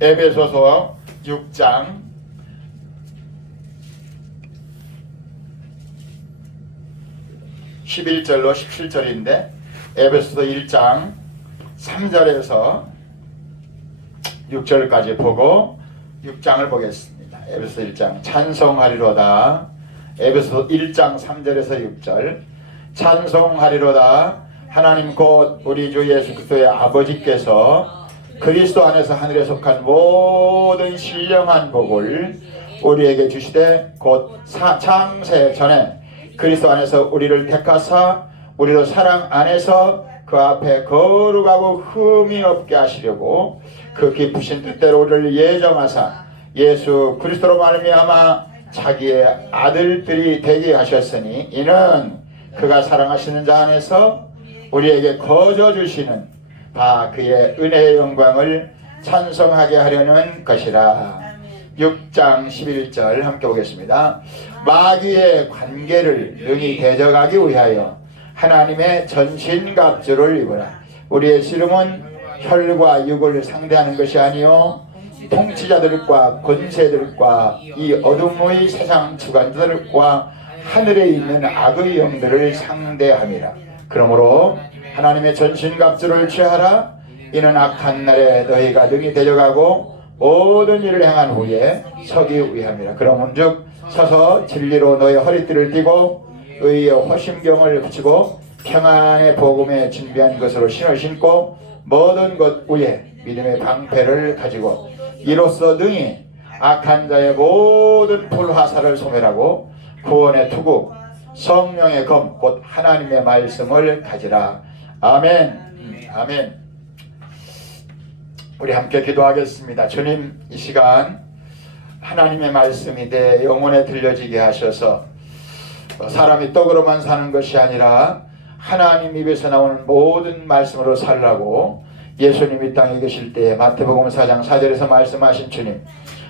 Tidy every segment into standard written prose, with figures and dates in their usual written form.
에베소서 6장 11절로 17절인데 에베소서 1장 3절에서 6절까지 보고 6장을 보겠습니다. 에베소서 1장 찬송하리로다. 에베소서 1장 3절에서 6절 찬송하리로다. 하나님 곧 우리 주 예수 그리스도의 아버지께서 그리스도 안에서 하늘에 속한 모든 신령한 복을 우리에게 주시되 곧 창세 전에 그리스도 안에서 우리를 택하사 우리로 사랑 안에서 그 앞에 거룩하고 흠이 없게 하시려고 그 기쁘신 뜻대로 우리를 예정하사 예수 그리스도로 말미암아 자기의 아들들이 되게 하셨으니 이는 그가 사랑하시는 자 안에서 우리에게 거저 주시는 바 그의 은혜의 영광을 찬송하게 하려는 것이라. 6장 11절 함께 보겠습니다. 마귀의 관계를 능히 대적하기 위하여 하나님의 전신갑주를 입으라. 우리의 씨름은 혈과 육을 상대하는 것이 아니요 통치자들과 권세들과 이 어둠의 세상 주관자들과 하늘에 있는 악의 영들을 상대함이라. 그러므로 하나님의 전신갑주를 취하라. 이는 악한 날에 너희가 능히 대적하고 모든 일을 행한 후에 서기 위함이라. 그러므즉 서서 진리로 너희 허리띠를 띠고 의의 호심경을 붙이고 평안의 복음에 준비한 것으로 신을 신고 모든 것 위에 믿음의 방패를 가지고 이로써 능히 악한 자의 모든 불화살을 소멸하고 구원의 투구 성령의 검 곧 하나님의 말씀을 가지라. 아멘. 아멘. 우리 함께 기도하겠습니다. 주님, 이 시간 하나님의 말씀이 내 영혼에 들려지게 하셔서 사람이 떡으로만 사는 것이 아니라 하나님 입에서 나오는 모든 말씀으로 살라고 예수님이 땅에 계실 때 마태복음 4장 4절에서 말씀하신 주님,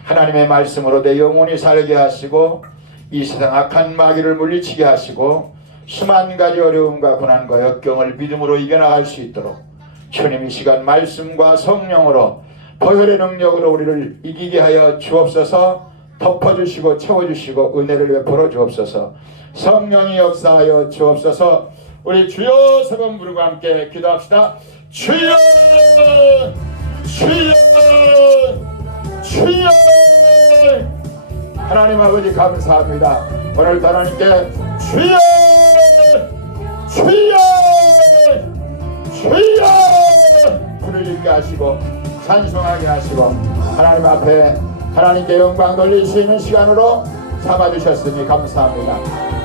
하나님의 말씀으로 내 영혼이 살게 하시고 이 세상 악한 마귀를 물리치게 하시고 수만 가지 어려움과 고난과 역경을 믿음으로 이겨나갈 수 있도록 주님 이 시간 말씀과 성령으로 보혈의 능력으로 우리를 이기게 하여 주옵소서. 덮어주시고 채워주시고 은혜를 베풀어 주옵소서. 성령이 역사하여 주옵소서. 우리 주여 세 번 부르고 함께 기도합시다. 주여 주여 주여. 하나님 아버지 감사합니다. 오늘도 하나님께 주여 주여 주여 부르짖게 하시고 찬송하게 하시고 하나님 앞에 하나님께 영광 돌릴 수 있는 시간으로 삼아주셨으니 감사합니다.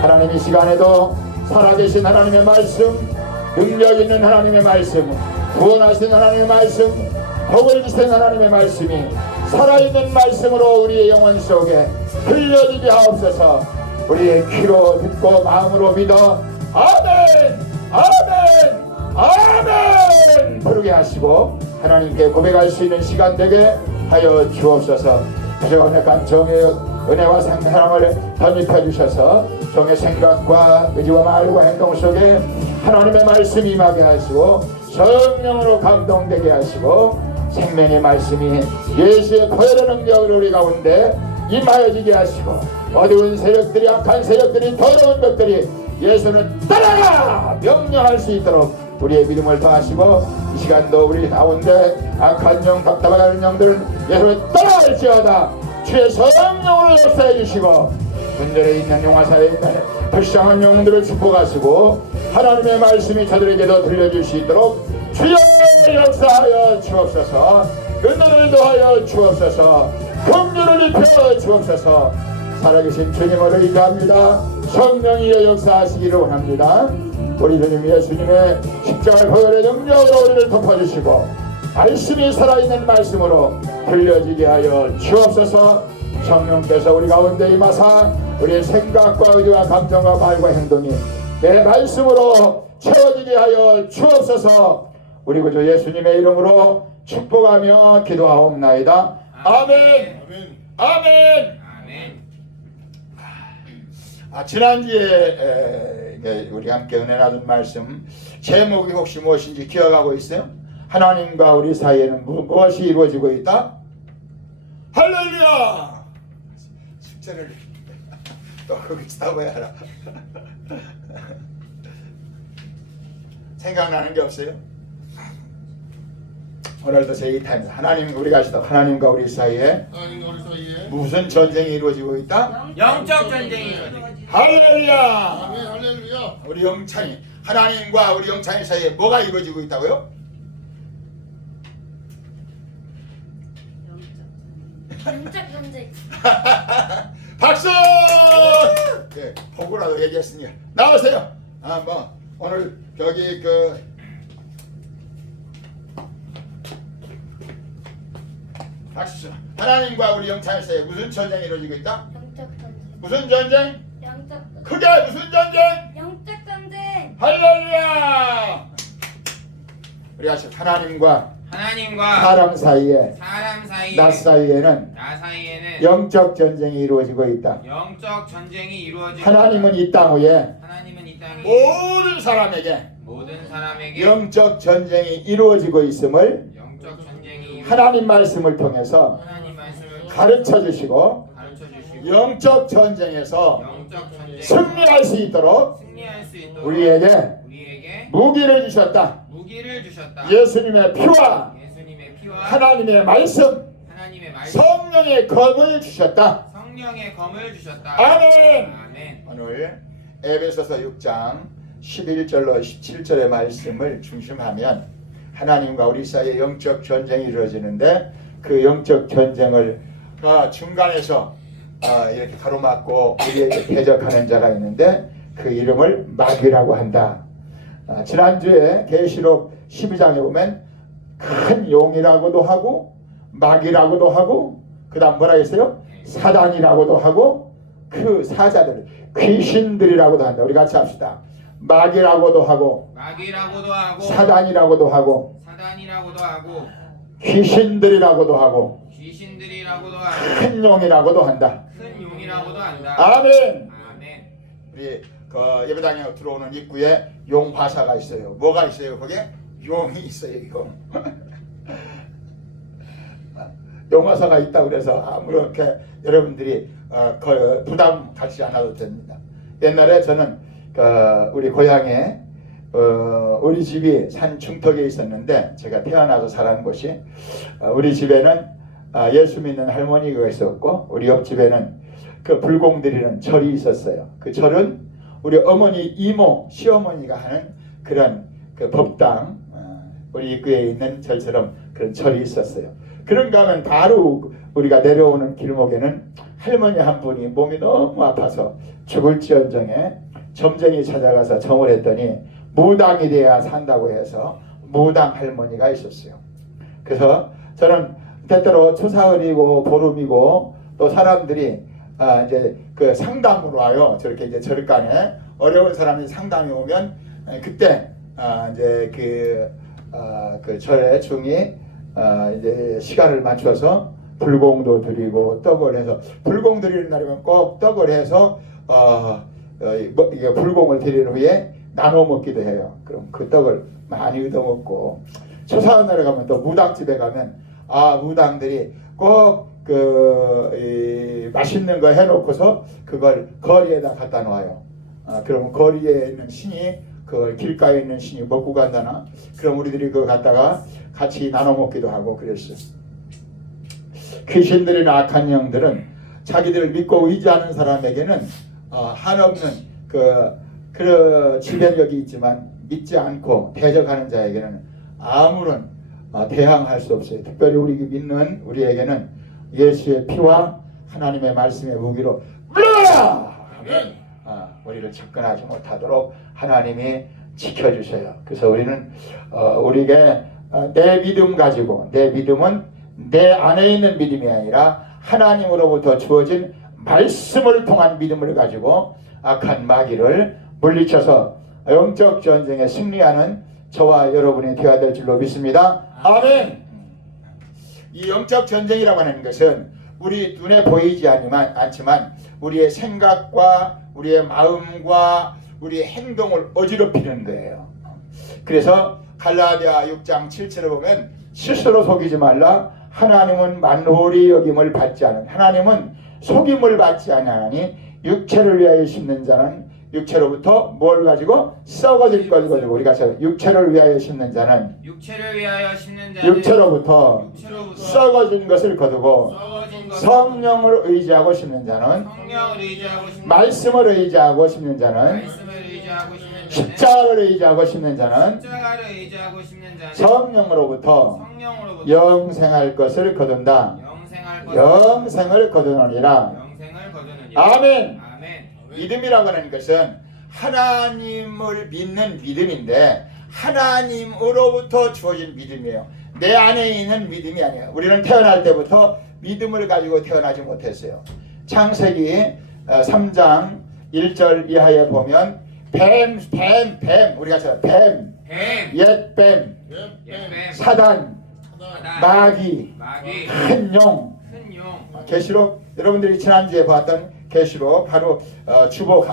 하나님 이 시간에도 살아계신 하나님의 말씀, 능력 있는 하나님의 말씀, 구원하신 하나님의 말씀, 복을 주신 하나님의 말씀이 살아있는 말씀으로 우리의 영혼 속에 들려지게 하옵소서. 우리의 귀로 듣고 마음으로 믿어 아멘 아멘 아멘 부르게 하시고 하나님께 고백할 수 있는 시간 되게 하여 주옵소서. 부족한 정의 은혜와 사랑을 덧입혀 주셔서 정의 생각과 의지와 말과 행동 속에 하나님의 말씀이 임하게 하시고 성령으로 감동되게 하시고 생명의 말씀이 예수의 보혈의 능력으로 우리 가운데 임하여지게 하시고 어두운 세력들이 악한 세력들이 더러운 것들이 예수는 떠나라 명령할 수 있도록 우리의 믿음을 더하시고 이 시간도 우리 가운데 악한 영 답답한 영들은 예수를 떠나갈지어다 주의 성령으로 역사해 주시고 군대에 있는 용화사에 있는 불쌍한 영들을 축복하시고 하나님의 말씀이 저들에게도 들려줄 수 있도록 주여 역사하여 주옵소서. 은혜를 더하여 주옵소서. 긍휼을 입혀 주옵소서. 살아계신 주님을 의지합니다. 성령이여 역사하시기를 원합니다. 우리 주님 예수님의 십자가 보혈의 능력으로 우리를 덮어주시고 말씀이 살아있는 말씀으로 들려지게 하여 주옵소서. 성령께서 우리 가운데 임하사 우리의 생각과 의지와 감정과 말과 행동이 내 말씀으로 채워지게 하여 주옵소서. 우리 구주 예수님의 이름으로 축복하며 기도하옵나이다. 아멘. 아멘. 아멘. 지난주에 우리 함께 은혜 나눈 말씀 제목이 혹시 무엇인지 기억하고 있어요? 하나님과 우리 사이에는 무엇이 이루어지고 있다? 할렐루야. 숙제를 또 거기서 따봐야 알아. 생각나는 게 없어요? 오늘도 제2타임스 하나님 우리 가시다 하나님과 우리 사이에 무슨 전쟁이 이루어지고 있다? 영적 전쟁이 이루어지고 할렐루야. 아멘, 할렐루야. 우리 영찬이 하나님과 우리 영찬이 사이에 뭐가 이루어지고 있다고요? 영적 전쟁. 박수! 네, 보고라도 얘기했으니 나오세요. 뭐 오늘 저기 박수. 하나님과 우리 영찬이 사이에 무슨 전쟁이 이루어지고 있다? 영적 전쟁. 무슨 전쟁? 영적 전쟁. 크게 무슨 전쟁? 영적 전쟁. 할렐루야! 우리 아시 하나님과 사람 사이에 나 사이에는 나 사이에는 영적 전쟁이 이루어지고 있다. 영적 전쟁이 이루어지고 하나님은 이 땅 위에 하나님은 이 땅에 모든 사람에게 모든 사람에게 영적 전쟁이 이루어지고 있음을 영적 전쟁이 하나님 말씀을 통해서 하나님 말씀을 가르쳐 주시고 가르쳐 주시고 영적 전쟁에서 영적 전쟁 승리할 수 있도록 승리할 수 있도록 우리에게 무기를 주셨다. 무기를 주셨다. 예수님의 피와 예수님의 피와 하나님의 말씀 하나님의 말씀 성령의 검을 주셨다. 성령의 검을 주셨다. 아멘. 아멘. 오늘 에베소서 6장 11절로 17절의 말씀을 중심하면 하나님과 우리 사이에 영적 전쟁이 이루어지는데 그 영적 전쟁을 중간에서 이렇게 가로막고 우리에게 대적하는 자가 있는데 그 이름을 마귀라고 한다. 지난주에 계시록 12장에 보면 큰 용이라고도 하고 마귀라고도 하고 그 다음 뭐라 했어요? 사단이라고도 하고 그 사자들 귀신들이라고도 한다. 우리 같이 합시다. 마귀라고도 하고 사단이라고도 하고 귀신들이라고도 하고 큰 용이라고도 한다. 아멘. 우리 예배당에 들어오는 입구에 용 화사가 있어요. 뭐가 있어요? 거기에 용이 있어요. 용. 용 화사가 있다 그래서 아무렇게 여러분들이 부담 갖지 않아도 됩니다. 옛날에 저는 우리 고향에 우리 집이 산 중턱에 있었는데 제가 태어나서 살았는 곳이 우리 집에는 예수 믿는 할머니가 있었고 우리 옆집에는 그 불공 드리는 절이 있었어요. 그 절은 우리 어머니, 이모, 시어머니가 하는 그런 그 법당 우리 입구에 있는 절처럼 그런 절이 있었어요. 그런가 하면 바로 우리가 내려오는 길목에는 할머니 한 분이 몸이 너무 아파서 죽을지언정에 점쟁이 찾아가서 점을 했더니 무당이 돼야 산다고 해서 무당 할머니가 있었어요. 그래서 저는 때때로 추사흘이고 보름이고 또 사람들이 이제 그 상담으로 와요. 저렇게 이제 절간에 어려운 사람이 상담이 오면 그때 이제 그 절의 중이 이제 시간을 맞춰서 불공도 드리고 떡을 해서 불공 드리는 날이면 꼭 떡을 해서 이게 불공을 드린 후에 나눠 먹기도 해요. 그럼 그 떡을 많이 얻어 먹고 추사한 날에 가면 또 무당집에 가면 무당들이 꼭 맛있는 거 해놓고서 그걸 거리에다 갖다 놓아요. 그럼 거리에 있는 신이 그걸 길가에 있는 신이 먹고 간다나 그럼 우리들이 그거 갖다가 같이 나눠 먹기도 하고 그랬어요. 귀신들이나 악한 영들은 자기들을 믿고 의지하는 사람에게는 한없는 그 지배력이 있지만 믿지 않고 대적하는 자에게는 아무런 대항할 수 없어요. 특별히 우리 믿는 우리에게는 예수의 피와 하나님의 말씀의 무기로 물러라! 우리를 접근하지 못하도록 하나님이 지켜주셔요. 그래서 우리는 우리에게 내 믿음 가지고 내 믿음은 내 안에 있는 믿음이 아니라 하나님으로부터 주어진 말씀을 통한 믿음을 가지고 악한 마귀를 물리쳐서 영적 전쟁에 승리하는 저와 여러분이 되어야 될 줄로 믿습니다. 아멘. 이 영적 전쟁이라고 하는 것은 우리 눈에 보이지 않지만 우리의 생각과 우리의 마음과 우리의 행동을 어지럽히는 거예요. 그래서 갈라디아 6장 7절을 보면 스스로 속이지 말라. 하나님은 만홀히 여김을 받지 않은, 하나님은 속임을 받지 아니하니 육체를 위하여 심는 자는 육체로부터 뭘 가지고 썩어질 걸 가지고, 우리가 육체를 위하여 심는 자는 육체를 위하여 심는 자는 육체로부터 썩어진 것을 거두고 썩어진 것을 성령을 의지하고 심는 자는, 성령을 의지하고 심는 말씀을 의지하고 심는 자는, 말씀을 의지하고 심는 자는 십자가를 의지하고 심는 자는 십자가를 의지하고 심는 자는 성령으로부터 성령으로부터 영생할 것을 거둔다. 영생할 것을 영생을 거두느니라. 영생을 거두느니라. 아멘. 아멘. 믿음이라고 하는 것은 하나님을 믿는 믿음인데 하나님으로부터 주어진 믿음이에요. 내 안에 있는 믿음이 아니에요. 우리는 태어날 때부터 믿음을 가지고 태어나지 못했어요. 창세기 3장 1절 이하에 보면 뱀, 우리가 뱀, 옛뱀, 옛뱀, 사단, 마귀, 큰 용. 큰 용, 계시록, 여러분들이 지난주에 봤던 계시록, 바로 주보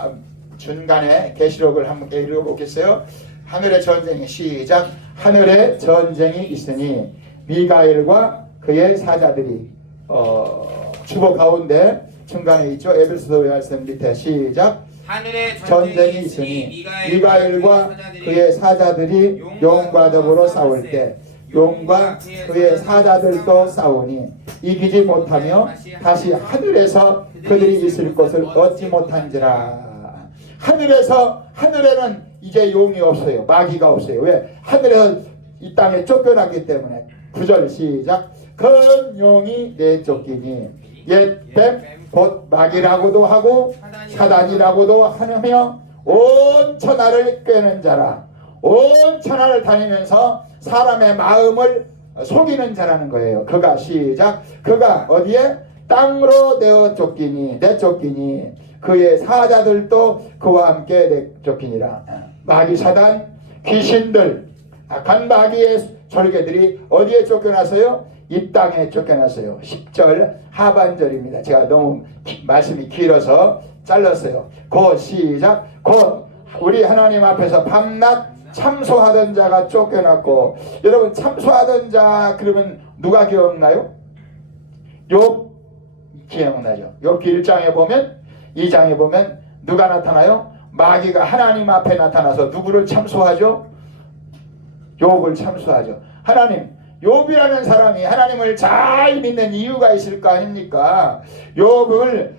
중간에 계시록을 함께 읽어보겠어요. 하늘의 전쟁이 시작. 하늘의 전쟁이 있으니 미가엘과 그의 사자들이, 주보 가운데 중간에 있죠. 에베소서 말씀 밑에 시작. 하늘의 전쟁이 있으니 미가엘과 그의 사자들이 용과 더불어 싸울 때 용과 그의 사자들도 싸우니 이기지 못하며 다시 하늘에서 그들이 있을 곳을 얻지 못한지라. 하늘에는 이제 용이 없어요. 마귀가 없어요. 왜? 하늘에서 이 땅에 쫓겨났기 때문에. 9절 시작. 큰 용이 내쫓기니 옛뱀 곧 마귀라고도 하고 사단이라고도 하며 온 천하를 꿰는 자라. 온 천하를 다니면서 사람의 마음을 속이는 자라는 거예요. 그가 시작. 그가 어디에? 땅으로 내쫓기니 그의 사자들도 그와 함께 내쫓기니라. 마귀, 사단, 귀신들, 악한 마귀의 졸개들이 어디에 쫓겨났어요? 이 땅에 쫓겨났어요. 10절 하반절입니다. 제가 너무 말씀이 길어서 잘랐어요. 곧 시작. 곧 우리 하나님 앞에서 밤낮 참소하던 자가 쫓겨났고, 여러분 참소하던 자 그러면 누가 기억나요? 욥 기억나죠. 욥기 1장에 보면, 2장에 보면 누가 나타나요? 마귀가 하나님 앞에 나타나서 누구를 참소하죠? 욥을 참소하죠. 하나님, 욥이라는 사람이 하나님을 잘 믿는 이유가 있을 거 아닙니까? 욥을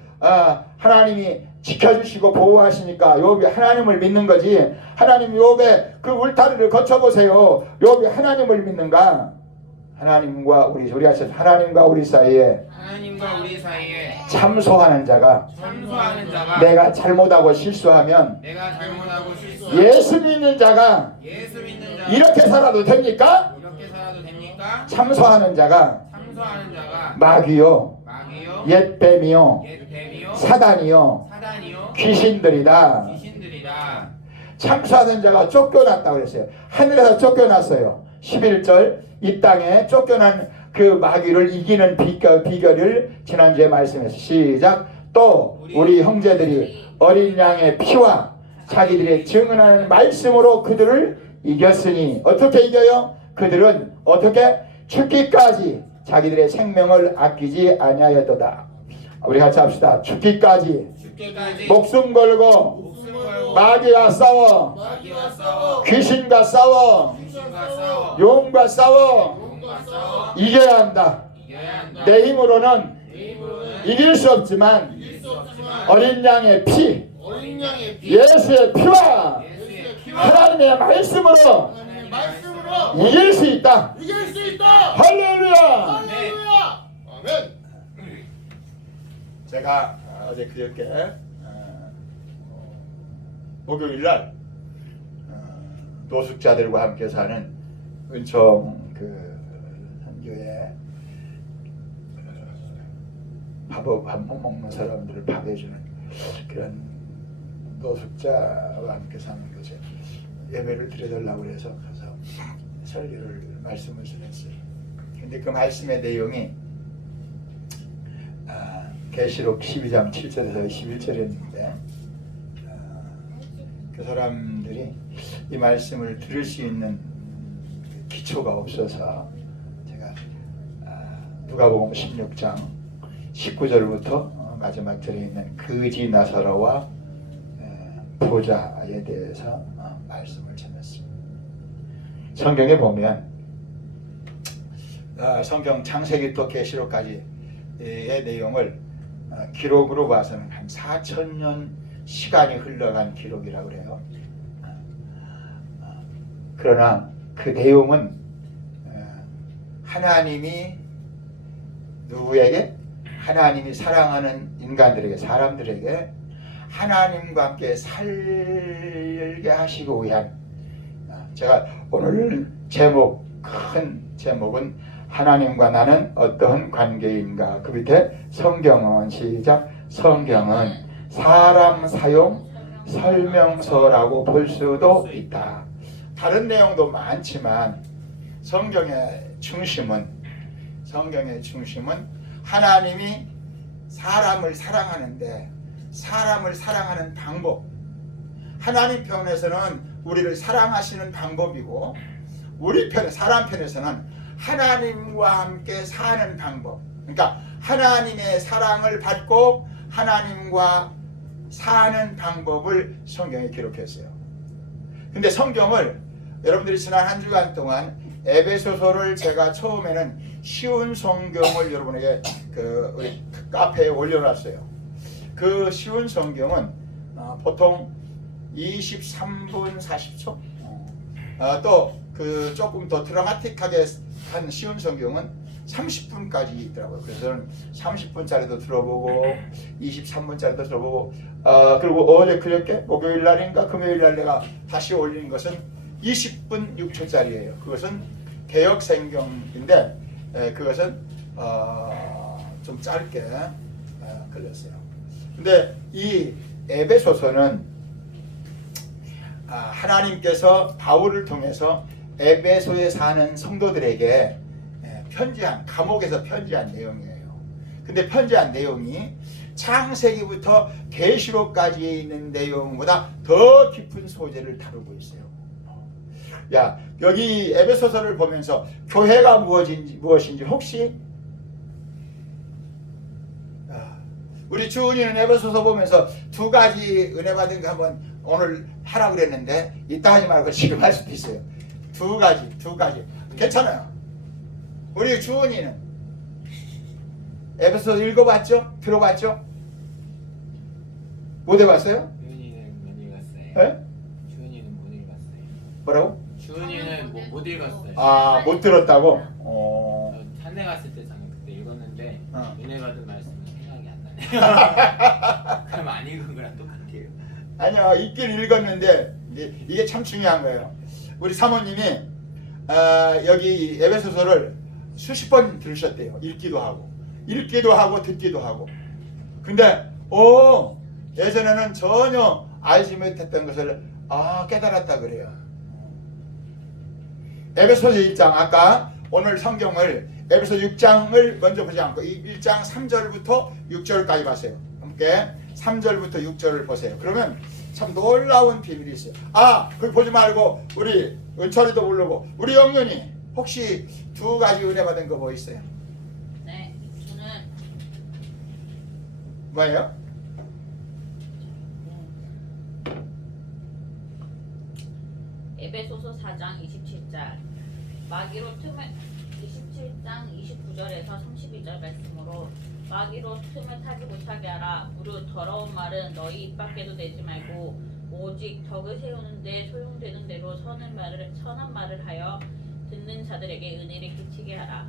하나님이 지켜주시고 보호하시니까 욥이 하나님을 믿는 거지. 하나님 욥의 그 울타리를 거쳐보세요. 욥이 하나님을 믿는가? 하나님과 우리 사이에 참소하는 자가 내가 잘못하고 실수하면 예수 믿는 자가 이렇게 살아도 됩니까? 참소하는 자가 마귀요, 옛뱀이요, 사단이요, 귀신들이다. 참소하는 자가 쫓겨났다고 그랬어요. 하늘에서 쫓겨났어요. 11절 이 땅에 쫓겨난 그 마귀를 이기는 비결을 지난주에 말씀했어요. 시작. 또 우리 형제들이 어린 양의 피와 자기들의 증언하는 말씀으로 그들을 이겼으니 어떻게 이겨요? 그들은 어떻게? 죽기까지 자기들의 생명을 아끼지 아니하였도다. 우리 같이 합시다. 죽기까지 목숨 걸고 마귀와 싸워, 귀신과 싸워, 용과 싸워 이겨야 한다. 내 힘으로는 이길 수 없지만 어린 양의 피, 예수의 피와 하나님의 말씀으로 이길 수 있다. 할렐루야. 아멘. 제가 어제 그저께 목요일날 노숙자들과 함께 사는 은총 그 선교에 밥 먹는 사람들을 밥 해주는 그런 노숙자와 함께 사는 곳에 예배를 드려달라고 해서 가서 설교를 말씀을 전했어요. 근데 그 말씀의 내용이 계시록 12장 7절에서 11절이었는데 그 사람들이 이 말씀을 들을 수 있는 기초가 없어서 제가 누가복음 16장 19절부터 마지막 절에 있는 거지 나사로와 부자에 대해서 말씀을 전했습니다. 성경에 보면 성경 창세기부터 계시록까지의 내용을 기록으로 봐서는 한 4,000년 시간이 흘러간 기록이라고 그래요. 그러나 그 내용은 하나님이 누구에게? 하나님이 사랑하는 인간들에게, 사람들에게 하나님과 함께 살게 하시기 위한, 제가 오늘 큰 제목은 하나님과 나는 어떠한 관계인가. 그 밑에 성경은 시작. 성경은 사람 사용 설명서라고 볼 수도 있다. 다른 내용도 많지만 성경의 중심은 하나님이 사람을 사랑하는데 사람을 사랑하는 방법, 하나님 편에서는 우리를 사랑하시는 방법이고 우리 편, 사람 편에서는 하나님과 함께 사는 방법, 그러니까 하나님의 사랑을 받고 하나님과 사는 방법을 성경에 기록했어요. 근데 성경을 여러분들이 지난 한 주간 동안 에베소서를 제가 처음에는 쉬운 성경을 여러분에게 우리 카페에 올려놨어요. 그 쉬운 성경은 보통 23분 40초, 또 그 조금 더 드라마틱하게 한 쉬운 성경은 30분까지 있더라고요. 그래서 저는 30분짜리도 들어보고 23분짜리도 들어보고 그리고 어제 그저께 목요일 날인가 금요일 날 내가 다시 올린 것은 20분 6초짜리예요. 그것은 개역 성경인데 그것은 좀 짧게 걸렸어요. 근데 이 에베소서는 하나님께서 바울을 통해서 에베소에 사는 성도들에게 편지한, 감옥에서 편지한 내용이에요. 근데 편지한 내용이 창세기부터 계시록까지 있는 내용보다 더 깊은 소재를 다루고 있어요. 야, 여기 에베소서를 보면서 교회가 무엇인지 혹시 우리 주은이는 에베소서 보면서 두 가지 은혜 받은 거 한번 오늘 하라고 그랬는데 이따 하지 말고 지금 할 수도 있어요. 두 가지 괜찮아요. 우리 주은이는 에베소서 읽어봤죠? 들어봤죠? 못 해봤어요? 주은이는 못 읽었어요. 네? 주은이는 못 읽었어요. 뭐라고? 주은이는 못 읽었어요. 못 들었다고? 산에 갔을 때 저는 그때 읽었는데 은혜 받은 말씀은 생각이 안 나네요. 그럼 안 읽은 거랑 똑같아요. 아니요, 읽긴 읽었는데 이게 참 중요한 거예요. 우리 사모님이 여기 에베소서를 수십 번 들으셨대요. 읽기도 하고 듣기도 하고. 근데 예전에는 전혀 알지 못했던 것을 깨달았다 그래요. 에베소서 1장, 아까 오늘 성경을 에베소 6장을 먼저 보지 않고 1장 3절부터 6절까지 봤어요. 함께 3절부터 6절을 보세요. 그러면 참 놀라운 비밀이 있어요. 그걸 보지 말고 우리 은철이도 부르고 우리 영윤이 혹시 두 가지 은혜 받은 거 뭐 있어요? 네, 저는 뭐예요? 에베소서 4장 27절 마귀로 틈을 27장 29절에서 32절 말씀으로 마귀로 틈을 타지 못하게 하라. 무릇 더러운 말은 너희 입 밖에도 내지 말고 오직 덕을 세우는데 소용되는 대로 선한 말을 하여 듣는 자들에게 은혜를 끼치게 하라.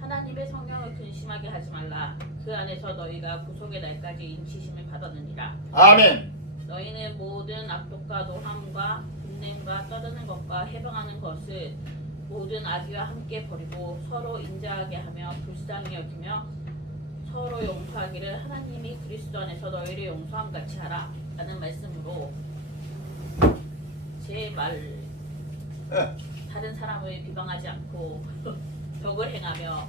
하나님의 성령을 근심하게 하지 말라. 그 안에서 너희가 구속의 날까지 인치심을 받았느니라. 아멘. 너희는 모든 악독과 노함과 분냄과 떠드는 것과 해방하는 것을 모든 악의와 함께 버리고 서로 인자하게 하며 불쌍히 여기며 서로 용서하기를 하나님이 그리스도 안에서 너희를 용서함 같이 하라 라는 말씀으로 제 말 다른 사람을 비방하지 않고 덕을 행하며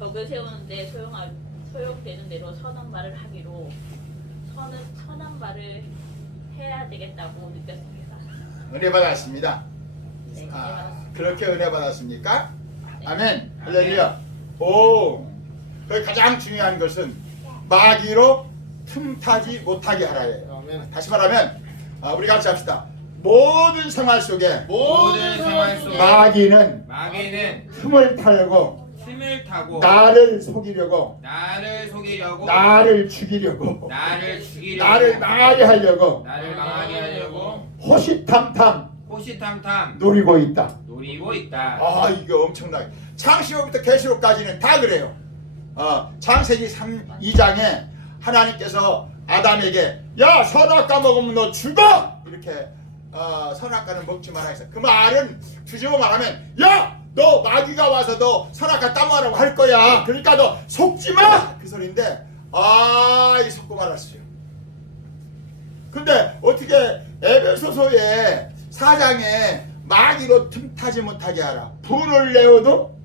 덕을 세우는데 소용되는 대로 선한 말을 하기로 선한 말을 해야 되겠다고 느꼈습니다. 은혜 받았습니다. 네, 그렇게 은혜 받았습니까? 네. 아멘. 할렐루야. 오, 그 가장 중요한 것은 마귀로 틈타지 못하게 하라예요. 다시 말하면 우리 같이 합시다. 모든 생활 속에 마귀는 틈을 타려고 틈을 타고 나를 속이려고 나를 죽이려고 나를 망하게 하려고 호시탐탐 노리고 있다. 아, 이게 엄청나게. 창세기부터 계시록까지는 다 그래요. 창세기 2장에 하나님께서 아담에게 야, 선악과 먹으면 너 죽어! 이렇게 선악과는 먹지 마라 했어요. 그 말은 뒤집어 말하면 야! 너 마귀가 와서 너 선악과 따먹으라고 할 거야. 그러니까 너 속지 마! 그 소리인데 이 속고 말았어요. 근데 어떻게 에베소서의 4장에 마귀로 틈타지 못하게 하라. 분을 내어도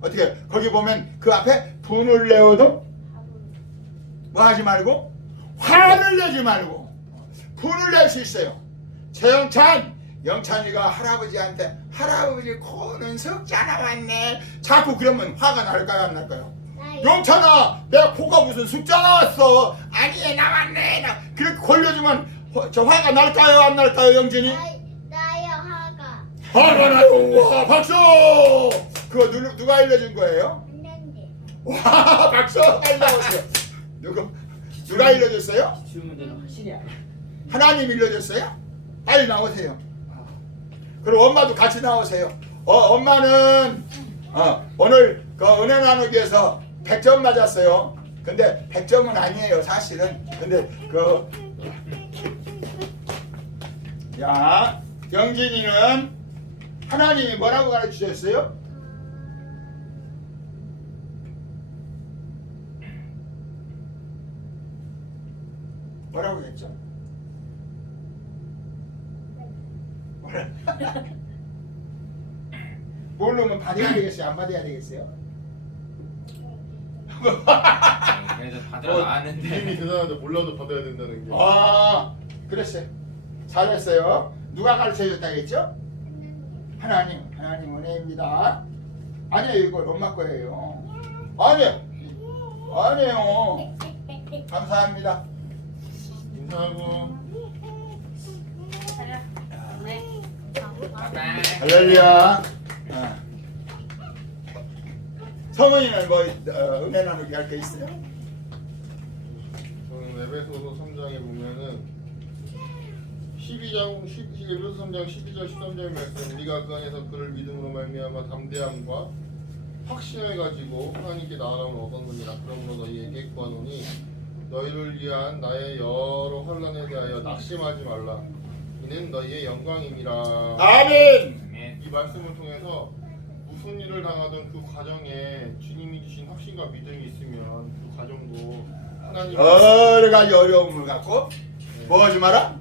어떻게 거기 보면 그 앞에 분을 내어도 뭐 하지 말고 화를 내지 말고 분을 낼 수 있어요. 최영찬 영찬이가 할아버지한테 할아버지 코는 석자 나왔네 자꾸 그러면 화가 날까요 안 날까요? 영찬아 내 코가 무슨 숫자 나왔어 아니 나왔네 그렇게 걸려주면 저 화가 날까요 안 날까요 영진이? 나요 화가 나요. 와 박수. 그거 누가 알려준 거예요? 와 박수 빨리 나오세요. 누가 알려줬어요? 질문들은 확실히 알아. 하나님 일러줬어요? 빨리 나오세요. 그리고 엄마도 같이 나오세요. 엄마는 오늘 그 은혜 나누기에서 100점 맞았어요. 근데 100점은 아니에요 사실은. 근데 야 영진이는 하나님이 뭐라고 가르치셨어요? 뭐라고 했죠? 모르면 받아야 되겠어요? 안 받아야 되겠어요? 그래도 받으러 나왔는데 이미 대단한데 몰라도 받아야 된다는 게. 그랬어요. 잘했어요. 누가 가르쳐줬다 했죠? 하나님 은혜입니다. 아니에요, 이거 엄마 거예요. 아니에요. 감사합니다. 인사하고. 할렐루야. 성은이는 뭐 은혜 나누기 할 게 있어요? 저는 에베소서 3장에 보면은 12장, 에베소 3장 12절 13절 말씀 우리가 그 안에서 그를 믿음으로 말미암아 담대함과 확신을 가지고 하나님께 나아감을 얻었느니라. 그러므로 너희에게 구하노니 너희를 위한 나의 여러 환난에 대하여 낙심하지 말라. 이는 너희의 영광임이라. 아멘. 이 말씀을 통해서 무슨 일을 당하든 그 과정에 주님이 주신 확신과 믿음이 있으면 그 과정도 하나님 여러 가지 어려움을 갖고 뭐 하지 마라?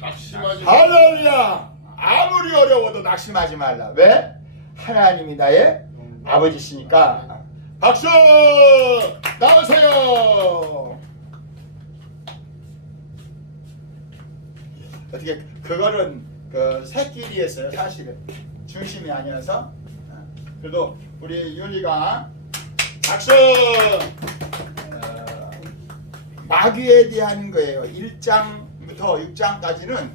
낙심하지 할렐루야. 아무리 어려워도 낙심하지 말라. 왜? 하나님이 나의 아버지시니까. 박수! 나오세요. 어떻게 그거는 그 새끼리 했어요 사실은 중심이 아니어서. 그래도 우리 윤리가 박수. 마귀에 대한 거예요. 1장부터 6장까지는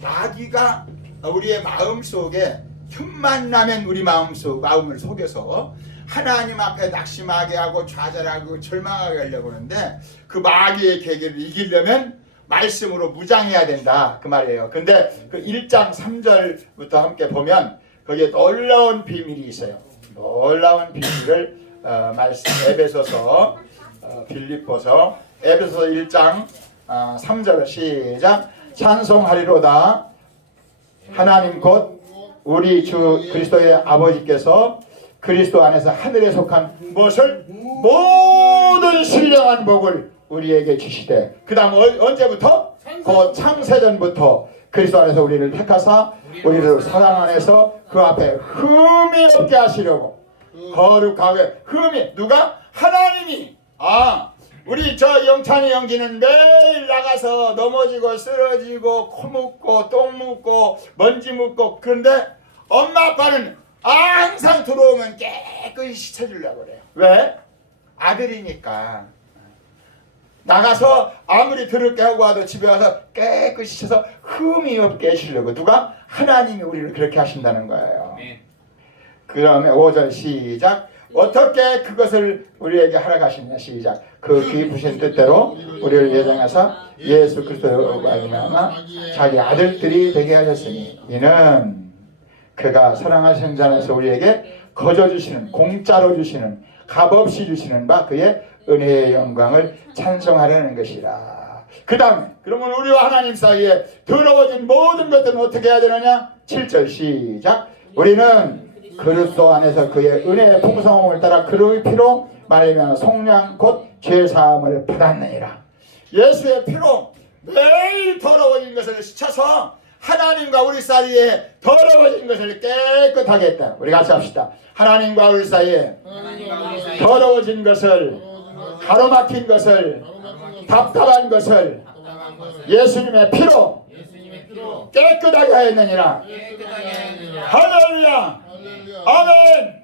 마귀가 우리의 마음 속에 틈만 나면 우리 마음을 속여서 하나님 앞에 낙심하게 하고 좌절하고 절망하게 하려고 하는데 그 마귀의 계계를 이기려면 말씀으로 무장해야 된다 그 말이에요. 근데 그 1장 3절부터 함께 보면 거기에 놀라운 비밀이 있어요. 놀라운 비밀을 말씀 에베소서 빌립보서 에베소서 1장 3절 시작. 찬송하리로다 하나님 곧 우리 주 그리스도의 아버지께서 그리스도 안에서 하늘에 속한 무엇을 모든 신령한 복을 우리에게 주시되 그 다음 언제부터? 그 창세전부터 그리스도 안에서 우리를 택하사 우리를 사랑 안에서 그 앞에 흠이 없게 하시려고 거룩하게 흠이 누가? 하나님이. 우리 저 영찬이 영기는 매일 나가서 넘어지고 쓰러지고 코 묻고 똥 묻고 먼지 묻고 그런데 엄마 아빠는 항상 들어오면 깨끗이 씻어주려고 그래요. 왜? 아들이니까 나가서 아무리 더럽게 하고 와도 집에 와서 깨끗이 씻어서 흠이 없게 하시려고. 누가? 하나님이 우리를 그렇게 하신다는 거예요. 아멘. 그러면 5절 시작. 어떻게 그것을 우리에게 하라고 하시느냐. 시작. 그 깊으신 뜻대로 우리를 예정하사 예수 그리스도로 말미암아 자기 아들들이 되게 하셨으니 이는 그가 사랑하시는 자 안에서 우리에게 거저 주시는, 공짜로 주시는, 값없이 주시는 바 그의 은혜의 영광을 찬송하려는 것이라. 그 다음에 그러면 우리와 하나님 사이에 더러워진 모든 것들은 어떻게 해야 되느냐. 7절 시작. 우리는 그리스도 안에서 그의 은혜의 풍성함을 따라 그의 피로 말하면 속량 곧 죄사함을 받았느니라. 예수의 피로 매일 더러워진 것을 씻어서 하나님과 우리 사이에 더러워진 것을 깨끗하게 했다. 우리 같이 합시다. 하나님과 우리 사이에 더러워진 것을, 가로막힌 것을, 답답한 것을 예수님의 피로 깨끗하게 하였느니라. 할렐루야. 아멘.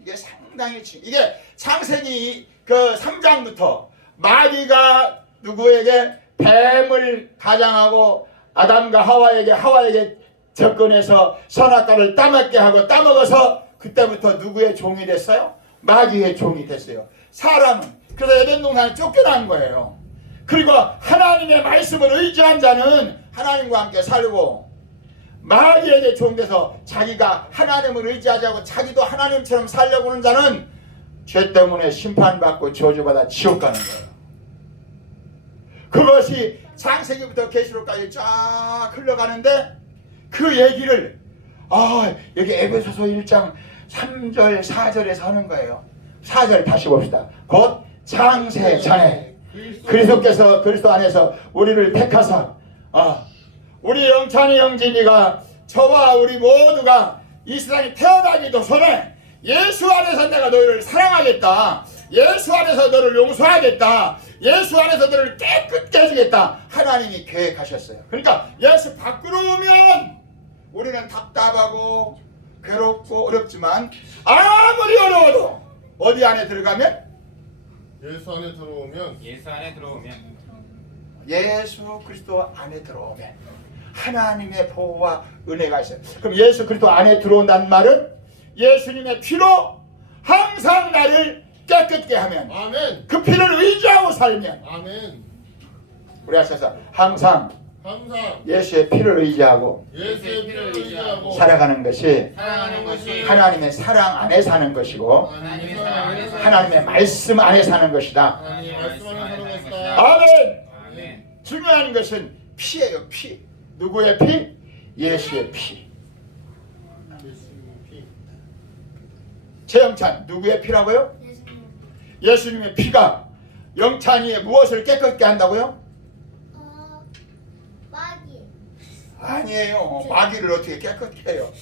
이게 상당히 이게 창세기 그 3장부터 마귀가 누구에게 뱀을 가장하고 아담과 하와에게 접근해서 선악과를 따먹게 하고 따먹어서 그때부터 누구의 종이 됐어요? 마귀의 종이 됐어요. 사람은 그래서 에덴 동산에 쫓겨난 거예요. 그리고 하나님의 말씀을 의지한 자는 하나님과 함께 살고 마귀에게 종돼서 자기가 하나님을 의지하지 않고 자기도 하나님처럼 살려고 하는 자는 죄 때문에 심판받고 저주받아 지옥 가는 거예요. 그것이 창세기부터 계시록까지 쫙 흘러가는데 그 얘기를 여기 에베소서 1장 3절 4절에서 하는 거예요. 4절 다시 봅시다. 곧 창세 전에 그리스도께서 그리스도 안에서 우리를 택하사 우리 영찬이 영진이가 저와 우리 모두가 이 세상에 태어나기도 전에 예수 안에서 내가 너희를 사랑하겠다. 예수 안에서 너를 용서하겠다. 예수 안에서 너를 깨끗게 해주겠다. 하나님이 계획하셨어요. 그러니까 예수 밖으로 오면 우리는 답답하고 괴롭고 어렵지만 아무리 어려워도 어디 안에 들어가면 예수 안에 들어오면 예수 그리스도 안에 들어오면 하나님의 보호와 은혜가 있어요. 그럼 예수 그리스도 안에 들어온다는 말은 예수님의 피로 항상 나를 깨끗게 하면 아멘. 그 피를 의지하고 살면 아멘. 우리 하셔서 항상 예수의 피를 의지하고 예수의 피를 의지하고 살아가는 것이 사랑하는 것이 하나님의 사랑 안에 사는 것이고 하나님의 사랑 안에 사는 하나님의 말씀 안에 사는 것이다. 하나님의 말씀 안에 사는 것이다. 것이다. 아멘. 아멘. 중요한 것은 피예요. 피. 누구의 피? 예수의 피. 예수님의 피. 최영찬 누구의 피라고요? 예수님의 피가 영찬이의 무엇을 깨끗게 한다고요? 마귀 아니에요. 마귀를 어떻게 깨끗게 해요?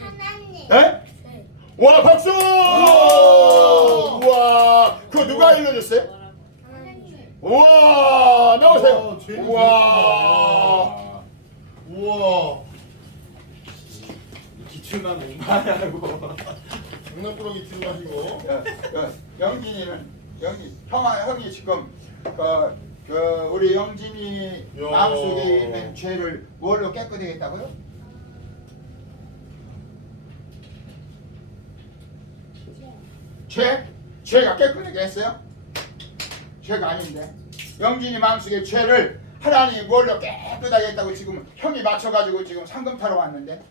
하나님 네? 와 박수! 우와 그거 누가 알려줬어요? 하나님 우와 나오세요. 재밌다. 우와 우와. 기출만 운반하고 장난꾸러기 뒤로 가시고. 영진이는 형이 지금 우리 영진이 야. 마음속에 있는 죄를 뭘로 깨끗하게 했다고요? 죄가 깨끗하게 했어요? 죄가 아닌데 영진이 마음속에 죄를 하나님이 뭘로 깨끗하게 했다고 지금 형이 맞춰가지고 지금 상금 타러 왔는데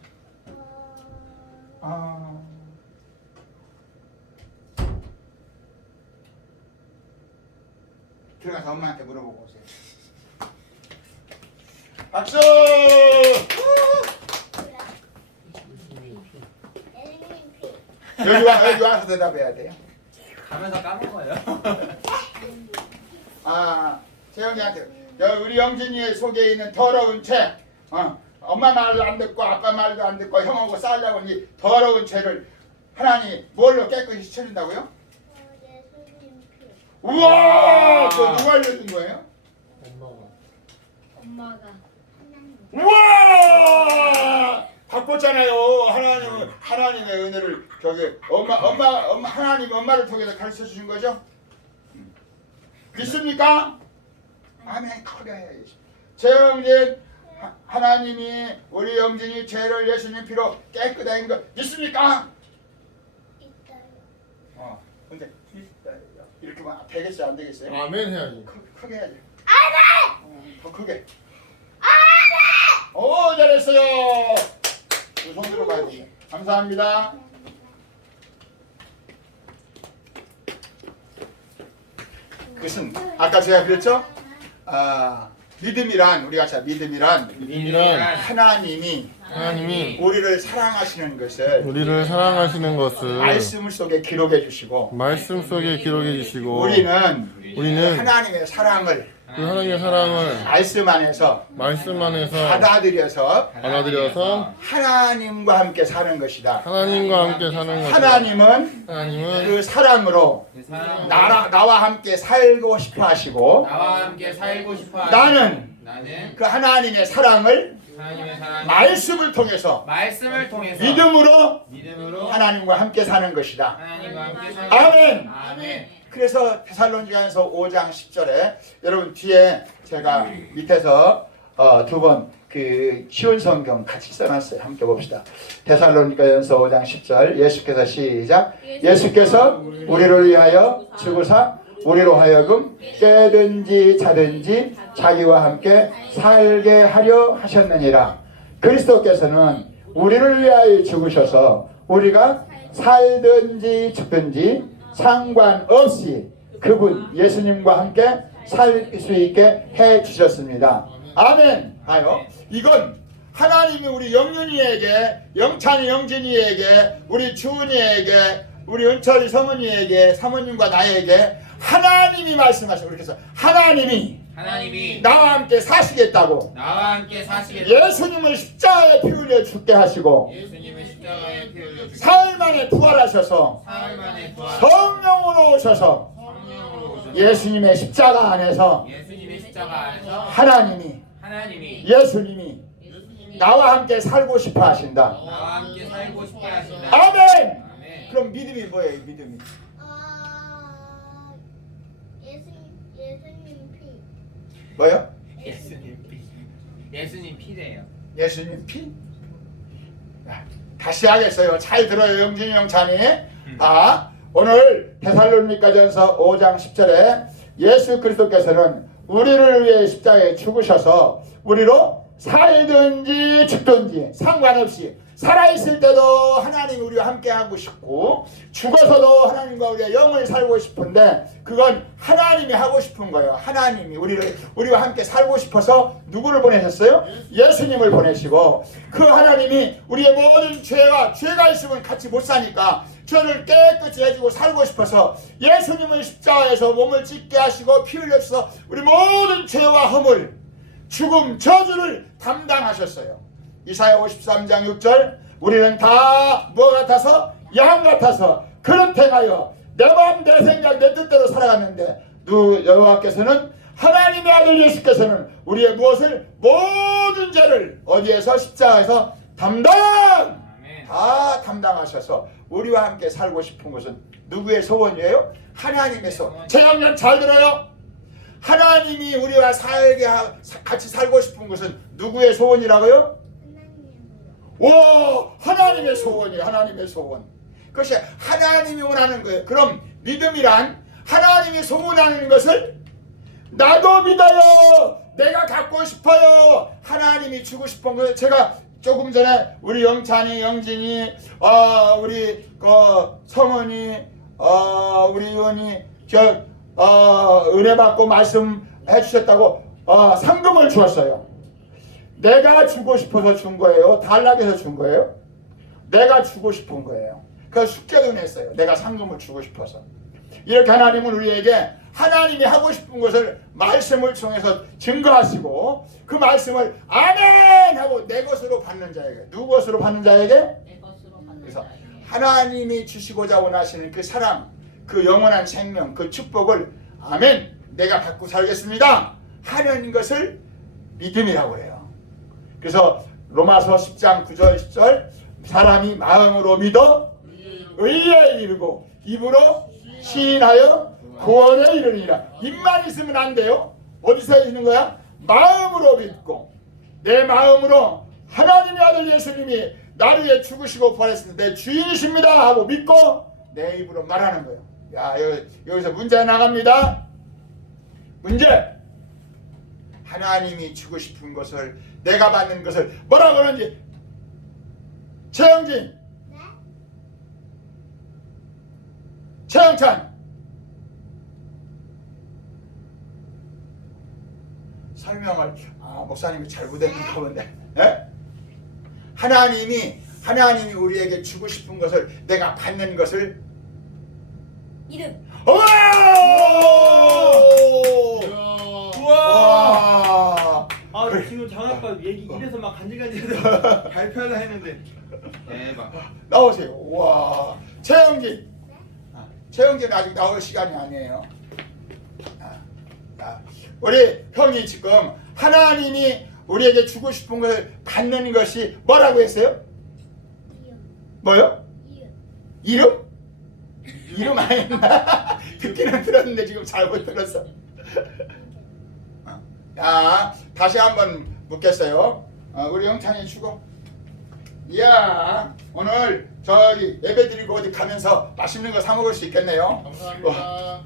들어가서 엄마한테 물어보고 오세요. 박수! 여기 와서 대답해야 돼요. 가면서 까먹어요. 재영이한테 우리 영진이 속에 있는 더러운 죄, 엄마 말도 안 듣고 아빠 말도 안 듣고 형하고 싸우려고 이 더러운 죄를 하나님 뭘로 깨끗이 치른다고요? 우와! 그거 누가 알려준 거예요? 엄마가. 엄마가 우와! 바꿨잖아요. 하나님의 은혜를 저기 엄마 하나님 엄마를 통해서 가르쳐 주신 거죠? 믿습니까? 아멘. 크게 해야지. 재영진 하나님이 우리 영진이 죄를 예수님 피로 깨끗한 거 믿습니까? 있어요. 근데 이렇게만 되겠어요? 안 되겠어요? 아멘 해야지. 크게 해야지. 아멘. 더 크게. 아멘. 오 잘했어요. 손 들어봐야 돼. 감사합니다. 그것은 아까 제가 그랬죠? 믿음이란 우리가 자 믿음이란 하나님이 우리를 사랑하시는 것을 우리를 사랑하시는 것을 말씀 속에 기록해 주시고 말씀 속에 기록해 주시고 우리는 우리는 하나님의 사랑을 그 하나님의 사랑을 말씀 안에서 받아들여서 하나님과 함께 사는 것이다. 하나님과 함께 사는 것이다. 하나님은 그 사랑으로 그 사랑으로 나와 함께 살고 싶어 하시고 나와 함께 살고 싶어 나는 그 하나님의 사랑을 하나님의 사랑 말씀을 통해서 말씀을 통해서 믿음으로 하나님과 함께 사는 것이다. 하나님과 함께 사는 아멘. 아멘. 그래서 데살로니가서 5장 10절에 여러분 뒤에 제가 밑에서 두 번 그 쉬운 성경 같이 써놨어요. 함께 봅시다. 데살로니가서 5장 10절 예수께서 시작. 예수께서 우리를 위하여 죽으사 우리로 하여금 깨든지 자든지 자기와 함께 살게 하려 하셨느니라. 그리스도께서는 우리를 위하여 죽으셔서 우리가 살든지 죽든지 상관없이 그분 예수님과 함께 살 수 있게 해 주셨습니다. 아멘. 하요. 이건 하나님이 우리 영윤이에게, 영찬이 영진이에게, 우리 주은이에게, 우리 은철이 성은이에게, 사모님과 나에게 하나님이 말씀하시고 그래서 하나님이 나와 함께 사시겠다고 예수님을 십자가에 피 흘려 죽게 하시고 사흘 만에 부활하셔서 성령으로 오셔서 예수님의 십자가 안에서 하나님이 예수님이 나와 함께 살고 싶어 하신다. 아멘. 그럼 믿음이 뭐예요? 믿음이 예수님 피. 뭐요? 예수님 피래요. 예수님 피? 다시 하겠어요. 잘 들어요. 영진이 영찬이. 오늘 데살로니가전서 5장 10절에 예수 그리스도께서는 우리를 위해 십자가에 죽으셔서 우리로 살든지 죽든지 상관없이 살아있을 때도 하나님 우리와 함께 하고 싶고 죽어서도 하나님과 우리가 영을 살고 싶은데 그건 하나님이 하고 싶은 거예요. 하나님이 우리와 함께 살고 싶어서 누구를 보내셨어요? 예수님을 보내시고 그 하나님이 우리의 모든 죄가 있으면 같이 못 사니까 죄를 깨끗이 해주고 살고 싶어서 예수님을 십자가에서 몸을 찢게 하시고 피 흘려서 우리 모든 죄와 허물 죽음 저주를 담당하셨어요. 이사야 53장 6절 우리는 다 무엇 같아서 양 같아서 그릇 행하여 내 마음 내 생각 내 뜻대로 살아갔는데 여호와께서는 하나님의 아들 예수께서는 우리의 무엇을 모든 죄를 어디에서 십자가에서 다 담당하셔서 우리와 함께 살고 싶은 것은 누구의 소원이에요? 하나님의 소원. 재학년 잘 들어요. 하나님이 우리와 같이 살고 싶은 것은 누구의 소원이라고요? 와, 하나님의 소원이에요. 하나님의 소원. 그것이 하나님이 원하는 거예요. 그럼 믿음이란 하나님이 소원하는 것을 나도 믿어요. 내가 갖고 싶어요. 하나님이 주고 싶은 것을 제가 조금 전에 우리 영찬이, 영진이, 우리 성은이, 우리 의원이 은혜 받고 말씀해 주셨다고 상금을 주었어요. 내가 주고 싶어서 준 거예요? 달라고 준 거예요? 내가 주고 싶은 거예요. 그래서 숙제도 냈어요. 내가 상금을 주고 싶어서. 이렇게 하나님은 우리에게 하나님이 하고 싶은 것을 말씀을 통해서 증거하시고 그 말씀을 아멘 하고 내 것으로 받는 자에게 누구 것으로 받는 자에게? 내 것으로 받는 그래서 자에게. 하나님이 주시고자 원하시는 그 사랑 그 영원한 생명 그 축복을 아멘 내가 받고 살겠습니다 하는 것을 믿음이라고 해요. 그래서 로마서 10장 9절 10절 사람이 마음으로 믿어 의에 이르고 입으로 시인하여 구원에 이르니라. 입만 있으면 안 돼요. 어디서 있는 거야? 마음으로 믿고 내 마음으로 하나님의 아들 예수님이 나를 위해 죽으시고 부활했으니 내 주인이십니다 하고 믿고 내 입으로 말하는 거예요. 야, 여기서 문제 나갑니다. 문제. 하나님이 주고 싶은 것을 내가 받는 것을 뭐라고 하는지. 최영진, 네? 최영찬, 설명을 목사님이 잘못했는가 본데. 하나님이 우리에게 주고 싶은 것을 내가 받는 것을 이름. 우와. 아 그래. 지금 장아빠 얘기 입에서 막 간질간질해서 발표하려 했는데 대박. 나오세요. 와, 최영진. 최영진 아직 나올 시간이 아니에요. 우리 형이 지금 하나님이 우리에게 주고 싶은 것을 받는 것이 뭐라고 했어요? 이름. 뭐요? 이름. 이름? 이름 아니나? 듣기는 들었는데 지금 잘못 들었어. 다시 한번 묻겠어요. 우리 영찬이 주고. 이야, 오늘 저기 예배 드리고 어디 가면서 맛있는 거 사 먹을 수 있겠네요. 감사합니다.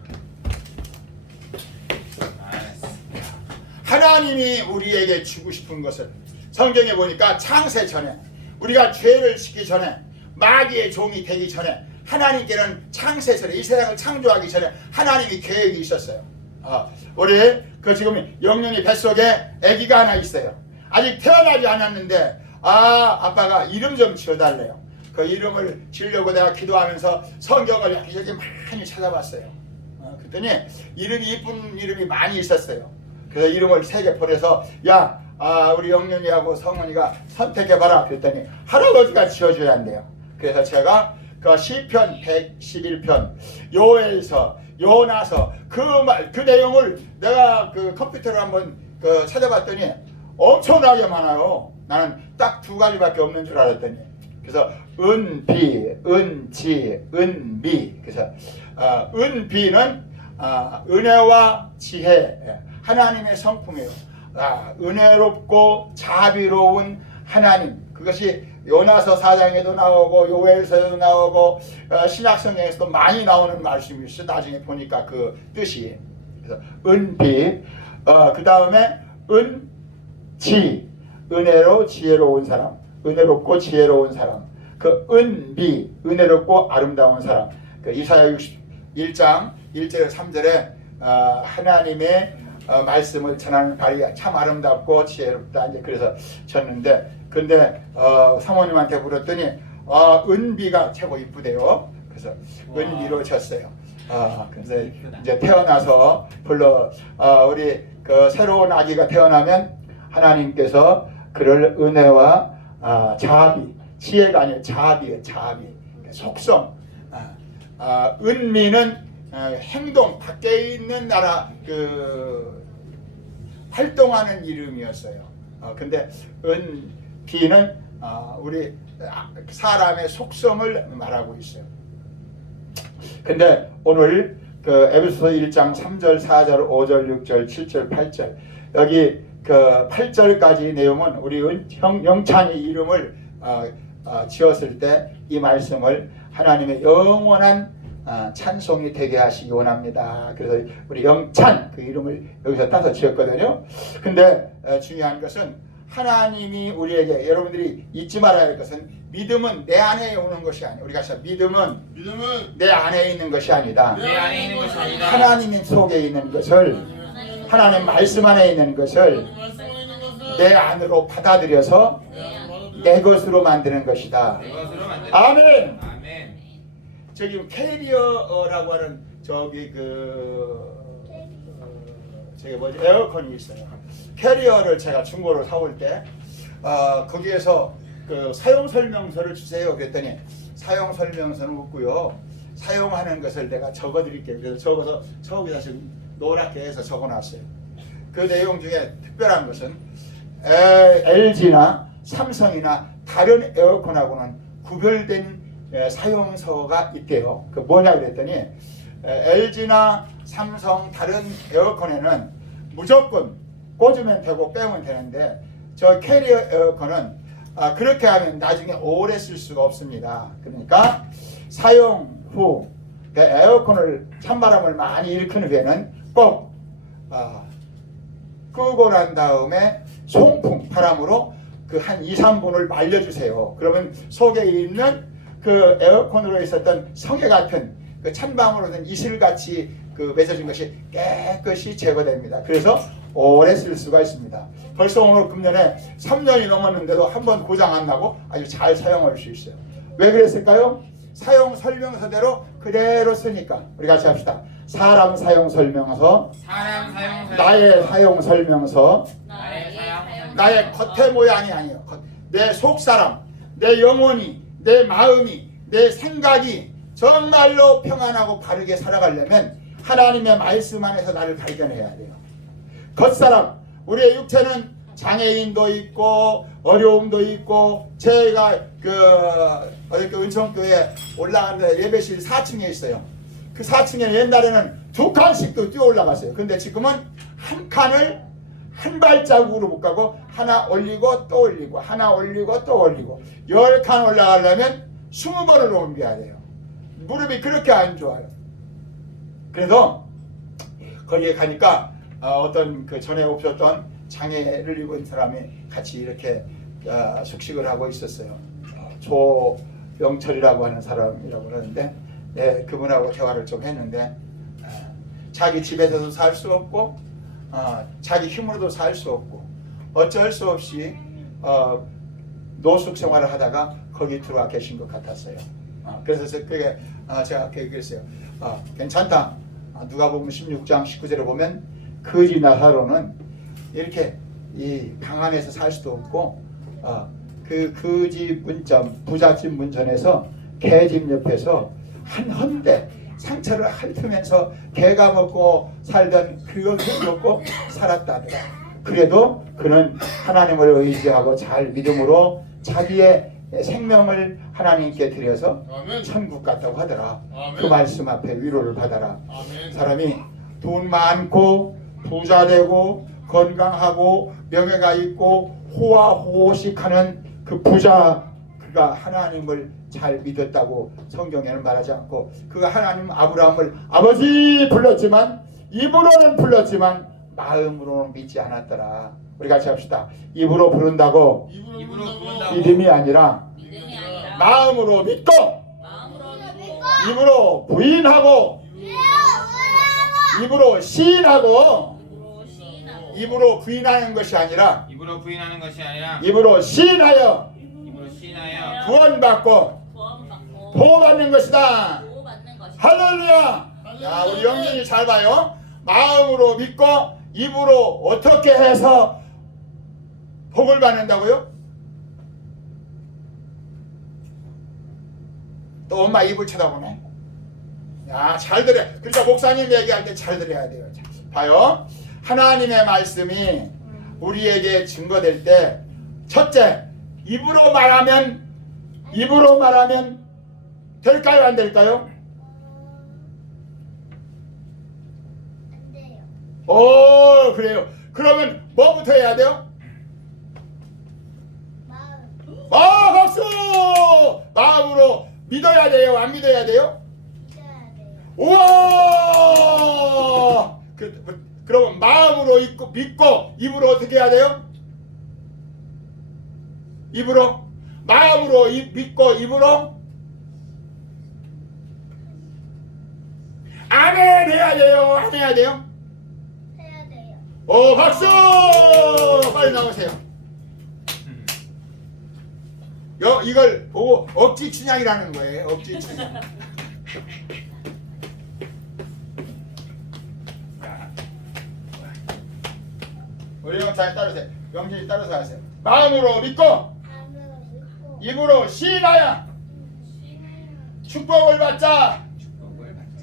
하나님이 우리에게 주고 싶은 것을 성경에 보니까 창세 전에 우리가 죄를 짓기 전에 마귀의 종이 되기 전에 하나님께는 창세 전에 이 세상을 창조하기 전에 하나님이 계획이 있었어요. 우리 지금 영년이 뱃속에 아기가 하나 있어요. 아직 태어나지 않았는데 아빠가 이름 좀 지어달래요. 그 이름을 지으려고 내가 기도하면서 성경을 여기저기 많이 찾아봤어요. 그랬더니 이름이 이쁜 이름이 많이 있었어요. 그래서 이름을 3개 보내서 우리 영년이하고 성원이가 선택해봐라 그랬더니 할아버지가 지어줘야 한대요. 그래서 제가 그 시편 111편 요엘서 요나서 그 내용을 내가 그 컴퓨터로 한번 찾아봤더니 엄청나게 많아요. 나는 딱 2가지밖에 없는 줄 알았더니 그래서 은비, 은지, 은미. 그래서 은비는 은혜와 지혜, 하나님의 성품이에요. 은혜롭고 자비로운 하나님. 그것이 요나서 4장에도 나오고 요엘서에도 나오고 신약성경에서도 많이 나오는 말씀이 있어요. 나중에 보니까 그 뜻이. 그래서 은비, 그 다음에 은지, 은혜로 지혜로운 사람, 은혜롭고 지혜로운 사람. 그 은비, 은혜롭고 아름다운 사람. 그 이사야 61장 1절 3절에 하나님의 말씀을 전하는 발이 참 아름답고 지혜롭다. 이제 그래서 쳤는데, 근데 사모님한테 물었더니 은비가 최고 이쁘대요. 그래서 은비로 쳤어요. 그래서 이제 태어나서 우리 그 새로운 아기가 태어나면 하나님께서 그를 은혜와 자비, 지혜가 아니라 자비예요. 자비, 속성. 은미는 행동, 밖에 있는 나라 활동하는 이름이었어요. 근데 은비는 우리 사람의 속성을 말하고 있어요. 근데 오늘 에베소서 1장 3절, 4절, 5절, 6절, 7절, 8절 여기 8절까지 내용은 우리 영찬이 이름을 지었을 때 이 말씀을 하나님의 영원한 찬송이 되게 하시기 원합니다. 그래서 우리 영찬 그 이름을 여기서 따서 지었거든요. 근데 중요한 것은 하나님이 우리에게, 여러분들이 잊지 말아야 할 것은 믿음은 내 안에 오는 것이 아니에요. 우리가 믿음은 내 안에 있는 것이 아니다. 내 안에 있는 것이 아니다. 하나님 속에 있는 것을, 하나님 말씀 안에 있는 것을 내 안으로 받아들여서 내 것으로 만드는 것이다. 내 것으로 만드는 아멘. 아멘. 저기 캐리어라고 하는 저기 저기 뭐지, 에어컨이 있어요. 캐리어를 제가 중고로 사올 때 거기에서 그 사용 설명서를 주세요 그랬더니 사용 설명서는 없고요, 사용하는 것을 내가 적어 드릴게요. 그래서 적어서 저기다 지금 노랗게 해서 적어 놨어요. 그 내용 중에 특별한 것은 LG나 삼성이나 다른 에어컨하고는 구별된 사용서가 있대요. 그 뭐냐 그랬더니 LG나 삼성 다른 에어컨에는 무조건 꽂으면 되고 빼면 되는데 저 캐리어 에어컨은 그렇게 하면 나중에 오래 쓸 수가 없습니다. 그러니까 사용 후 그 에어컨을 찬바람을 많이 일으키는 후에는 꼭 끄고 난 다음에 송풍 바람으로 그 한 2, 3분을 말려주세요. 그러면 속에 있는 그 에어컨으로 있었던 성에 같은 그 찬방으로 된 이슬같이 그 맺어진 것이 깨끗이 제거됩니다. 그래서 오래 쓸 수가 있습니다. 벌써 오늘 금년에 3년이 넘었는데도 한 번 고장 안 나고 아주 잘 사용할 수 있어요. 왜 그랬을까요? 사용 설명서대로 그대로 쓰니까. 우리 같이 합시다. 사람 사용 설명서, 나의 사용 설명서, 나의 겉의 모양이 아니에요. 내 속사람, 내 영혼이, 내 마음이, 내 생각이 정말로 평안하고 바르게 살아가려면 하나님의 말씀 안에서 나를 발견해야 돼요. 겉사람, 우리의 육체는 장애인도 있고 어려움도 있고, 제가 어저께 은총교회 올라가는데 예배실 4층에 있어요. 그 4층에 옛날에는 2칸씩도 뛰어 올라갔어요. 근데 지금은 한 칸을 한 발자국으로 못 가고 하나 올리고 또 올리고 하나 올리고 또 올리고 10칸 올라가려면 20번을 옮겨야 돼요. 무릎이 그렇게 안 좋아요. 그래서 거기에 가니까 어떤 그 전에 없었던 장애를 입은 사람이 같이 이렇게 숙식을 하고 있었어요. 조영철이라고 하는 사람이라고 그러는데 그분하고 대화를 좀 했는데 자기 집에서도 살 수 없고 자기 힘으로도 살 수 없고 어쩔 수 없이 노숙 생활을 하다가 거기 들어와 계신 것 같았어요. 그래서 그게 제가 얘기했어요. 괜찮다. 누가복음 16장 19절에 보면 거지 나사로는 이렇게 이 방 안에서 살 수도 없고 그 거지 문점 부잣집 문전에서 개집 옆에서 한 헌데 상처를 핥으면서 개가 먹고 살던 그걸 먹고 살았다더라. 그래도 그는 하나님을 의지하고 잘 믿음으로 자기의 생명을 하나님께 드려서 아멘. 천국 갔다고 하더라. 아멘. 그 말씀 앞에 위로를 받아라. 아멘. 사람이 돈 많고 부자 되고 건강하고 명예가 있고 호화호식하는 그 부자, 그가 하나님을 잘 믿었다고 성경에는 말하지 않고, 그가 하나님 아브라함을 아버지 불렀지만 입으로는 불렀지만 마음으로는 믿지 않았더라. 우리 같이 합시다. 입으로 부른다고 입으로 부른다고 믿음이 아니라 믿음이 아니라 마음으로 믿고 마음으로 믿고 입으로 부인하고 입으로 시인하고, 입으로 시인하고 입으로 부인하는 것이 아니라 입으로 부인하는 것이 아니라 입으로 시인하여 입으로 시인하여 구원받고 구원받고 보호받는 것이다. 보호받는 것이다. 할렐루야. 야, 우리 영진이 잘 봐요. 마음으로 믿고 입으로 어떻게 해서 복을 받는다고요? 또 엄마 입을 쳐다보네. 야, 잘 들어. 그러니까 목사님 얘기할 때 잘 들어야 돼요. 자, 봐요. 하나님의 말씀이 우리에게 증거될 때, 첫째, 입으로 말하면 될까요, 안 될까요? 안 돼요. 오, 그래요. 그러면 뭐부터 해야 돼요? 마음 박수! 마음으로 믿어야 돼요, 안 믿어야 돼요? 믿어야 돼요. 우와! 그러면 마음으로 믿고 입으로 어떻게 해야 돼요? 입으로? 마음으로 믿고 입으로? 아멘 해야 돼요, 안 해야 돼요? 해야 돼요. 오, 박수! 빨리 나오세요. 이걸 보고 억지 춘향이라는 거예요. 억지 춘향. 우리 영찬이 따르세요. 영진이 따라서 하세요. 마음으로 믿고 마음으로 믿고 입으로 시인하여 신을 축복을 받자.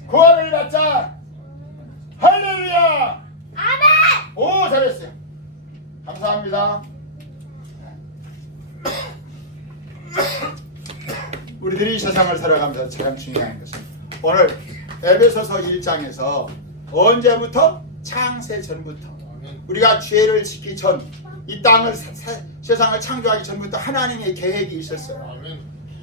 구원을 받자. 할렐루야. 아멘. 오, 잘했어요. 감사합니다. 우리들이 이 세상을 살아가면서 가장 중요한 것은 오늘 에베소서 1장에서 언제부터? 창세 전부터 아멘. 우리가 죄를 짓기 전 이 땅을 세상을 창조하기 전부터 하나님의 계획이 있었어요. 아멘.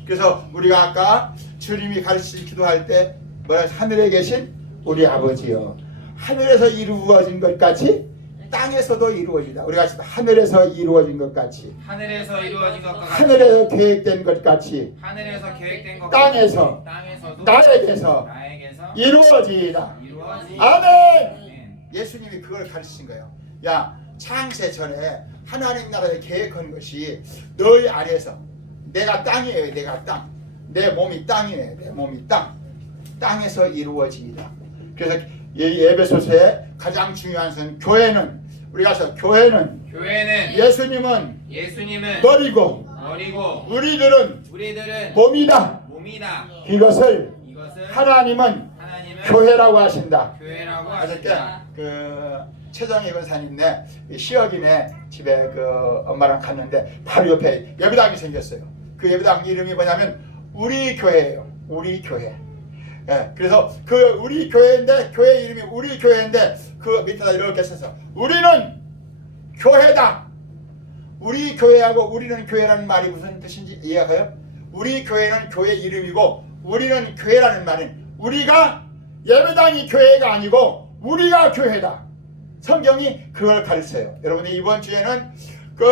그래서 우리가 아까 주님이 가르치신 기도할 때 뭐야? 하늘에 계신 우리 아버지요, 하늘에서 이루어진 것 같이 땅에서도 이루어지다. 우리가 하늘에서 이루어진 것 같이, 하늘에서 이루어진 것과 같이 하늘에서 계획된 것 같이 하늘에서 계획된 것 땅에서 땅에서도 나에게서 이루어지다. 이루어지다. 아멘. 예수님이 그걸 가르치신 거예요. 야, 창세 전에 하나님 나라를 계획한 것이 너희 아래에서, 내가 땅이에요. 내가 땅. 내 몸이 땅이에요. 내 몸이 땅. 땅에서 이루어지다. 그래서 이 에베소서의 가장 중요한 것은 교회는, 우리가 교회는 예수님은 머리고 우리들은 몸이다. 이것을 하나님은 교회라고 하신다. 어저께 그 최정희 권사님네 시어기네 집에 그 엄마랑 갔는데 바로 옆에 예배당이 생겼어요. 그 예배당 이름이 뭐냐면 우리 교회예요. 우리 교회. 예, 그래서 그 우리 교회인데, 교회 이름이 우리 교회인데 그 밑에다 이렇게 써서 우리는 교회다. 우리 교회하고 우리는 교회라는 말이 무슨 뜻인지 이해가요? 우리 교회는 교회 이름이고 우리는 교회라는 말은 우리가 예배당이 교회가 아니고 우리가 교회다. 성경이 그걸 가르쳐요. 여러분이 이번 주에는 그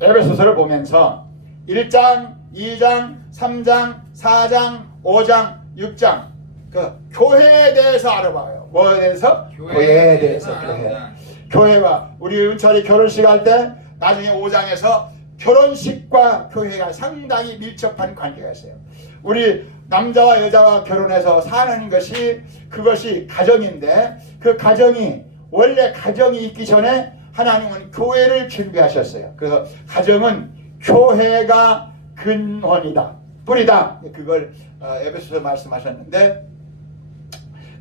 에베소서를 보면서 1장, 2장, 3장, 4장, 5장, 6장 그 교회에 대해서 알아봐요. 뭐에 대해서? 교회에 대해서. 교회와 우리 은철이 결혼식 할 때 나중에 5장에서 결혼식과 교회가 상당히 밀접한 관계가 있어요. 우리 남자와 여자가 결혼해서 사는 것이 그것이 가정인데 그 가정이 원래 가정이 있기 전에 하나님은 교회를 준비하셨어요. 그래서 가정은 교회가 근원이다. 뿌리다. 그걸 에베소서 말씀하셨는데,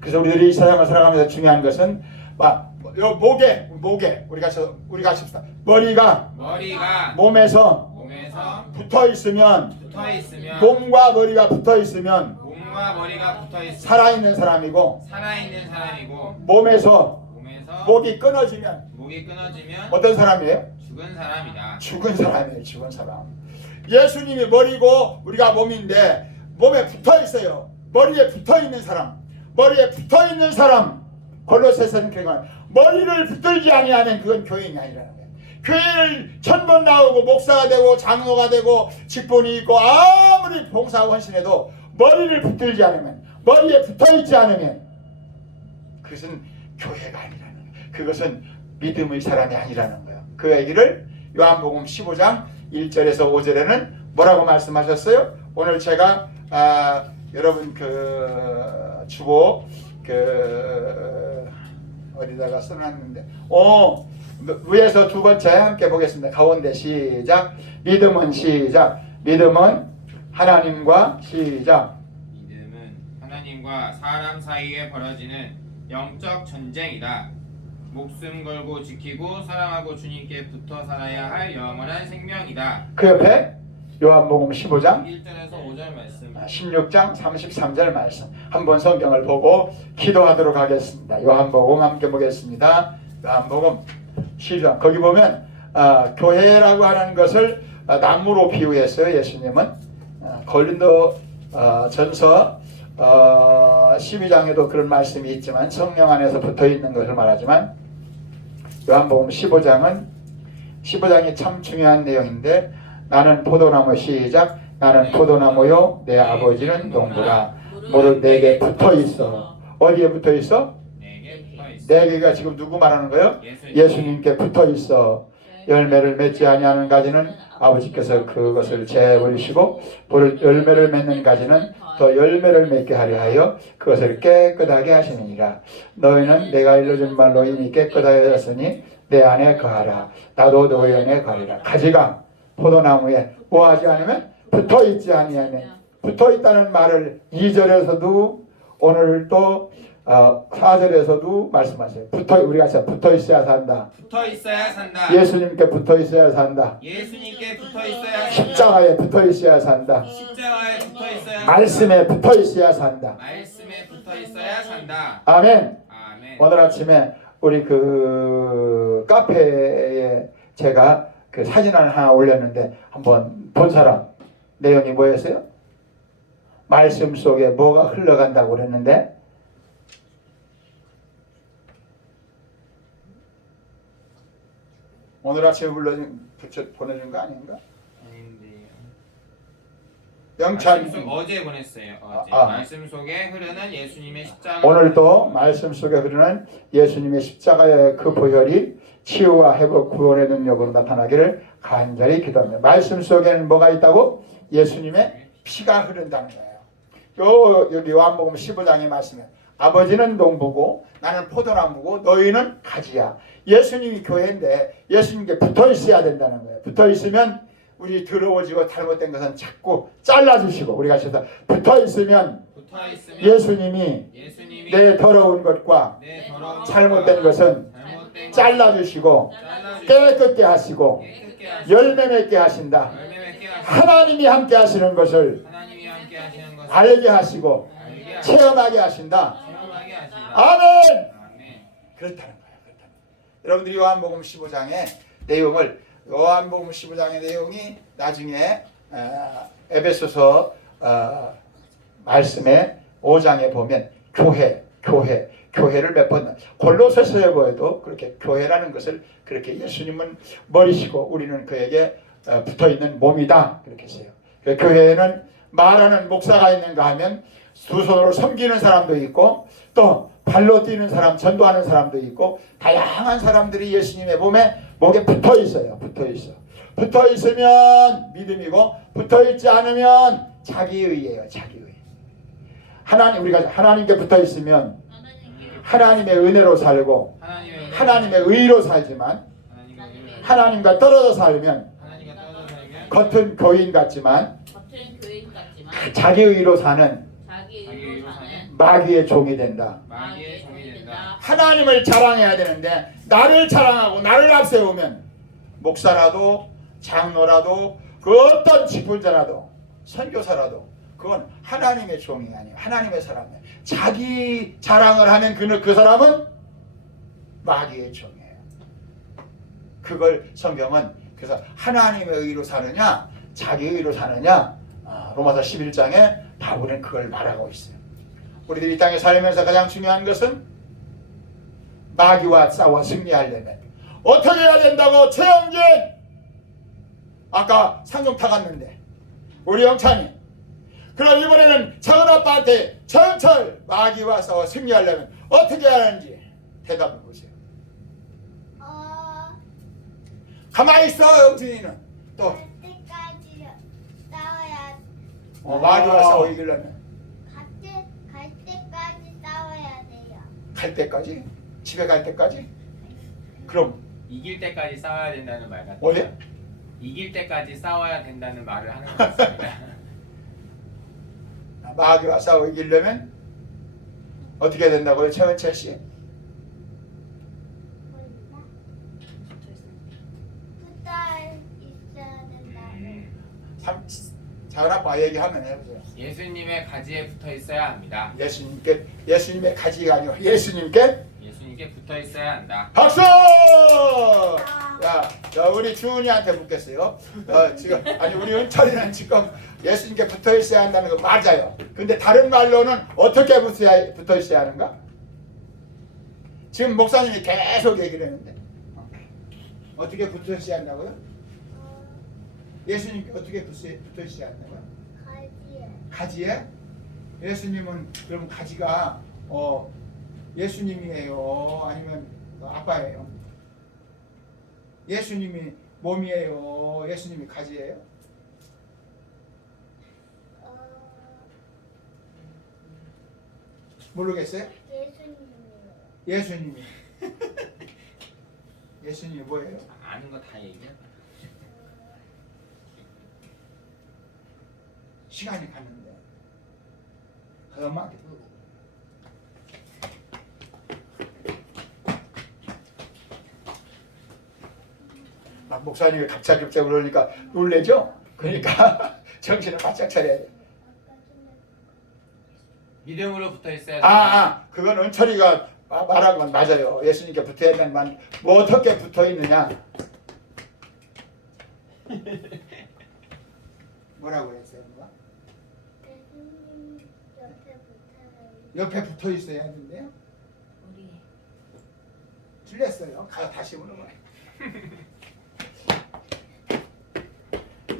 그래서 우리들이 이 세상을 살아가면서 중요한 것은 목에 우리가 칩시다. 머리가 몸에서 붙어 있으면 몸과 머리가 붙어 있으면 살아있는 사람이고 몸에서 목이 끊어지면 어떤 사람이에요? 죽은 사람이에요. 죽은 사람. 예수님이 머리고 우리가 몸인데 몸에 붙어 있어요. 머리에 붙어 있는 사람. 골로새서는 그런 머리를 붙들지 아니하면 그건 교인이 아니라는 거예요. 교회를 1000번 나오고 목사가 되고 장로가 되고 직분이 있고 아무리 봉사하고 헌신해도 머리를 붙들지 않으면, 머리에 붙어있지 않으면 그것은 교회가 아니라는 거예요. 그것은 믿음의 사람이 아니라는 거예요. 그 얘기를 요한복음 15장 1절에서 5절에는 뭐라고 말씀하셨어요? 오늘 제가 여러분 그 주보 어디다가 써놨는데 위에서 두 번째 함께 보겠습니다. 가운데 시작. 믿음은 시작. 믿음은 하나님과 시작. 믿음은 하나님과 사람 사이에 벌어지는 영적 전쟁이다. 목숨 걸고 지키고 사랑하고 주님께 붙어 살아야 할 영원한 생명이다. 그 옆에 요한복음 15장 1절에서 5절 말씀, 16장 33절 말씀. 한번 성경을 보고 기도하도록 하겠습니다. 요한복음 함께 보겠습니다. 요한복음 15장. 거기 보면 교회라고 하는 것을 나무로 비유했어요. 예수님은 고린도 전서 12장에도 그런 말씀이 있지만 성령 안에서 붙어있는 것을 말하지만 요한복음 15장이 참 중요한 내용인데, 나는 포도나무 시작. 나는 포도나무요 내 아버지는 농부라. 무릇 내게 붙어있어. 어디에 붙어있어? 내게가 지금 누구 말하는 거예요? 예수님께 붙어있어. 열매를 맺지 아니하는 가지는 아버지께서 그것을 제버리시고 열매를 맺는 가지는 더 열매를 맺게 하려 하여 그것을 깨끗하게 하시느니라. 너희는 내가 일러준 말로 이미 깨끗하였으니 내 안에 거하라. 나도 너희 안에 거하리라. 가지가 포도나무에 뭐하지 않으면 붙어있지 아니하면, 붙어있다는 말을 2절에서도 오늘 또 4절에서도 말씀하세요. 우리가 붙어 있어야 산다. 붙어 있어야 산다. 예수님께 붙어 있어야 산다. 예수님께 붙어 있어야 산다. 십자가에 붙어 있어야 산다. 십자가에 붙어 있어야 산다. 말씀에 붙어 있어야 산다. 말씀에 붙어 있어야 산다. 아멘. 아멘. 오늘 아침에 우리 그 카페에 제가 그 사진을 하나 올렸는데 한번 본 사람 내용이 뭐였어요? 말씀 속에 뭐가 흘러간다고 그랬는데 오늘 아침에 보내준 거 아닌가? 아닌데요. 영찬 말씀 속 어제 보냈어요. 어제. 아. 말씀 속에 흐르는 예수님의 십자가. 오늘도 말씀 속에 흐르는 예수님의 십자가의 그 보혈이 치유와 회복 구원의 능력으로 나타나기를 간절히 기도합니다. 말씀 속에는 뭐가 있다고? 예수님의 피가 흐른다는 거예요. 여기 요한복음 15장의 말씀에 아버지는 농부고 나는 포도나무고 너희는 가지야. 예수님이 교회인데 예수님께 붙어 있어야 된다는 거예요. 붙어 있으면 우리 더러워지고 잘못된 것은 자꾸 잘라주시고 우리가 붙어 있으면 예수님이 내 더러운 것과 잘못된 것은 잘라주시고 깨끗게 하시고 열매 맺게 하신다. 하나님이 함께 하시는 것을 알게 하시고 체험하게 하신다. 아멘. 그렇다는 거예요. 여러분들이 요한복음 15장의 내용을 요한복음 15장의 내용이 나중에 에베소서 말씀의 5장에 보면 교회를 몇 번 골로새서에 보여도 그렇게 교회라는 것을 그렇게 예수님은 머리시고 우리는 그에게 붙어있는 몸이다 그렇게 했어요. 교회에는 말하는 목사가 있는가 하면 두 손으로 섬기는 사람도 있고 또 발로 뛰는 사람, 전도하는 사람도 있고 다양한 사람들이 예수님의 목에 붙어 있어요. 붙어 있으면 믿음이고 붙어 있지 않으면 자기의예요. 자기의. 우리가 하나님께 붙어 있으면 하나님의 은혜로 살고 하나님의 의로 살지만 하나님과 떨어져 살면 겉은 교인 같지만 자기 의로 사는 마귀의 종이 된다. 하나님을 자랑해야 되는데 나를 자랑하고 나를 앞세우면 목사라도 장로라도 그 어떤 직분자라도 선교사라도 그건 하나님의 종이 아니에요. 하나님의 사람이에요. 자기 자랑을 하면 그 사람은 마귀의 종이에요. 그걸 성경은 그래서 하나님의 의로 사느냐 자기 의로 사느냐 로마서 11장에 바울은 그걸 말하고 있어요. 우리들이 이 땅에 살면서 가장 중요한 것은 마귀와 싸워 승리하려면 어떻게 해야 된다고 최영진 아까 상종 타갔는데 우리 영찬이 그럼 이번에는 작은아빠한테 전철 마귀와 싸워 승리하려면 어떻게 하는지 대답해 보세요. 가만히 있어 영준이는 또 갈 때까지 싸워야 마귀와 싸워 이기려면 갈 때까지 싸워야 돼요. 갈 때까지? 집에 갈 때까지? 그럼 이길 때까지 싸워야 된다는 말 같아요. 뭐예요? 이길 때까지 싸워야 된다는 말을 하는 것 같습니다. 마귀와 싸워 이기려면 어떻게 해야 된다고요? 최원철 씨? 붙어 있어야 된다. 작은아빠 얘기하면 해보세요. 예수님의 가지에 붙어 있어야 합니다. 예수님의 가지가 아니고 예수님께 붙어 있어야 한다. 박수! 야, 우리 주은이한테 묻겠어요. 지금 우리 은철이는 지금 예수님께 붙어 있어야 한다는 거 맞아요. 근데 다른 말로는 어떻게 붙어 있어야 하는가? 지금 목사님이 계속 얘기를 했는데 어떻게 붙어 있어야 한다고요? 예수님께 어떻게 붙어 있어야 한다고요? 가지에? 예수님은 그럼 가지가 예수님이에요? 아니면 아빠예요? 예수님이 몸이에요? 예수님이 가지예요? 모르겠어요? 예수님이 예수님이 뭐예요? 아는 거 다 얘기해. 시간이 갔는데 엄마한테 물어보고 막 목사님이 갑자기 그러니까 놀래죠? 그러니까 정신을 바짝 차려야 돼. 믿음으로 붙어 있어야 돼. 그건 은철이가 말한 건 맞아요. 예수님께 붙어야 되는 말. 뭐 어떻게 붙어 있느냐? 뭐라고 했어요? 누가? 예수님 옆에 붙어요. 옆에 붙어 있어야 하는데요. 우리 틀렸어요. 다시 물어봐.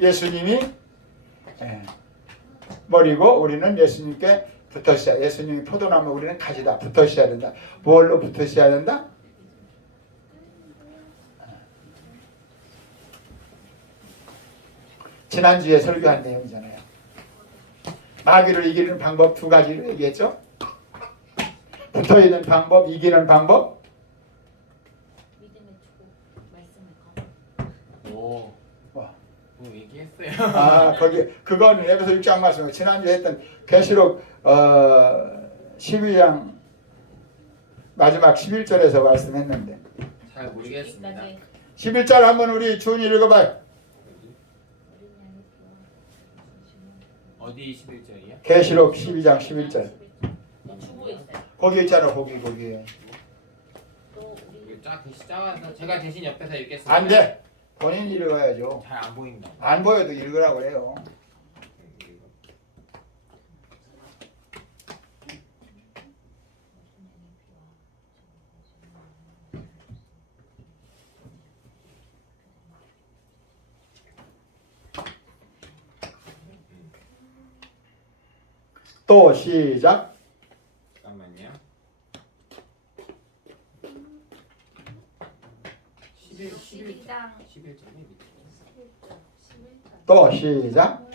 예수님이 머리고 우리는 예수님께 붙어 있어야. 예수님이 포도나무 우리는 가지다. 붙어 있어야 된다. 뭘로 붙어 있어야 된다? 지난주에 설교한 내용이잖아요. 마귀를 이기는 방법 두 가지를 얘기했죠. 붙어 있는 방법, 이기는 방법. 믿음의 축복 말씀을 오. 와. 뭐 얘기했어요. 거기 그거는 에베소 6장 말씀. 지난주에 했던 계시록 12장 마지막 11절에서 말씀했는데 잘 모르겠습니다. 11절 한번 우리 주은이 읽어봐요. 어디 11절이야? 계시록 12장 11절. 주고 있어요. 거기 있잖아. 거기에. 또 우리 이거 쫙 대신 짜와서 제가 대신 옆에서 읽겠습니다. 안 돼. 본인이 읽어야죠. 잘 안 보인다. 안 보여도 읽으라고 해요. 또 시작. 잠깐만요. 11절에 밑에. 또 시작.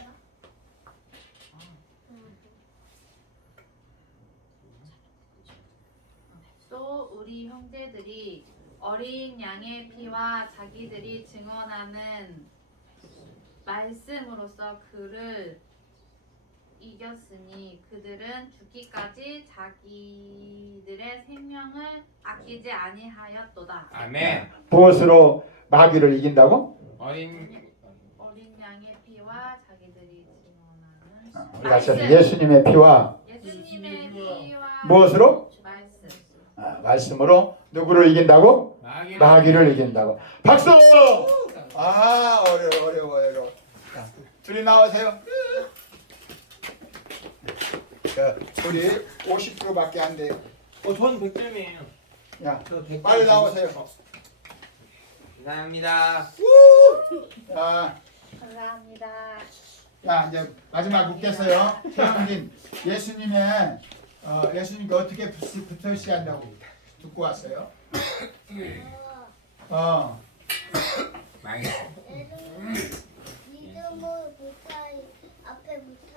또 우리 형제들이 어린 양의 피와 자기들이 증언하는 말씀으로써 그를 이겼으니 그들은 죽기까지 자기들의 생명을 아끼지 아니하였도다. 아멘. 무엇으로 마귀를 이긴다고? 어린 양의 피와 자기들이 증언하는 우리 같이 합시다. 예수님의 피와 예수님의 피와 무엇으로? 말씀. 말씀으로 누구를 이긴다고? 마귀를 마귀를 이긴다고. 박수! 어려워. 자, 둘이 나오세요. 자, 둘이 50%밖에 안 돼요. 전 100점이에요. 야, 저 100점. 빨리 나오세요. 감사합니다. 자, 감사합니다. 야, 이제 마지막 묻겠어요. 태영님, 예수님께 어떻게 붙어 있어야 한다고 듣고 왔어요? 망했어. 믿음으로 앞에 붙어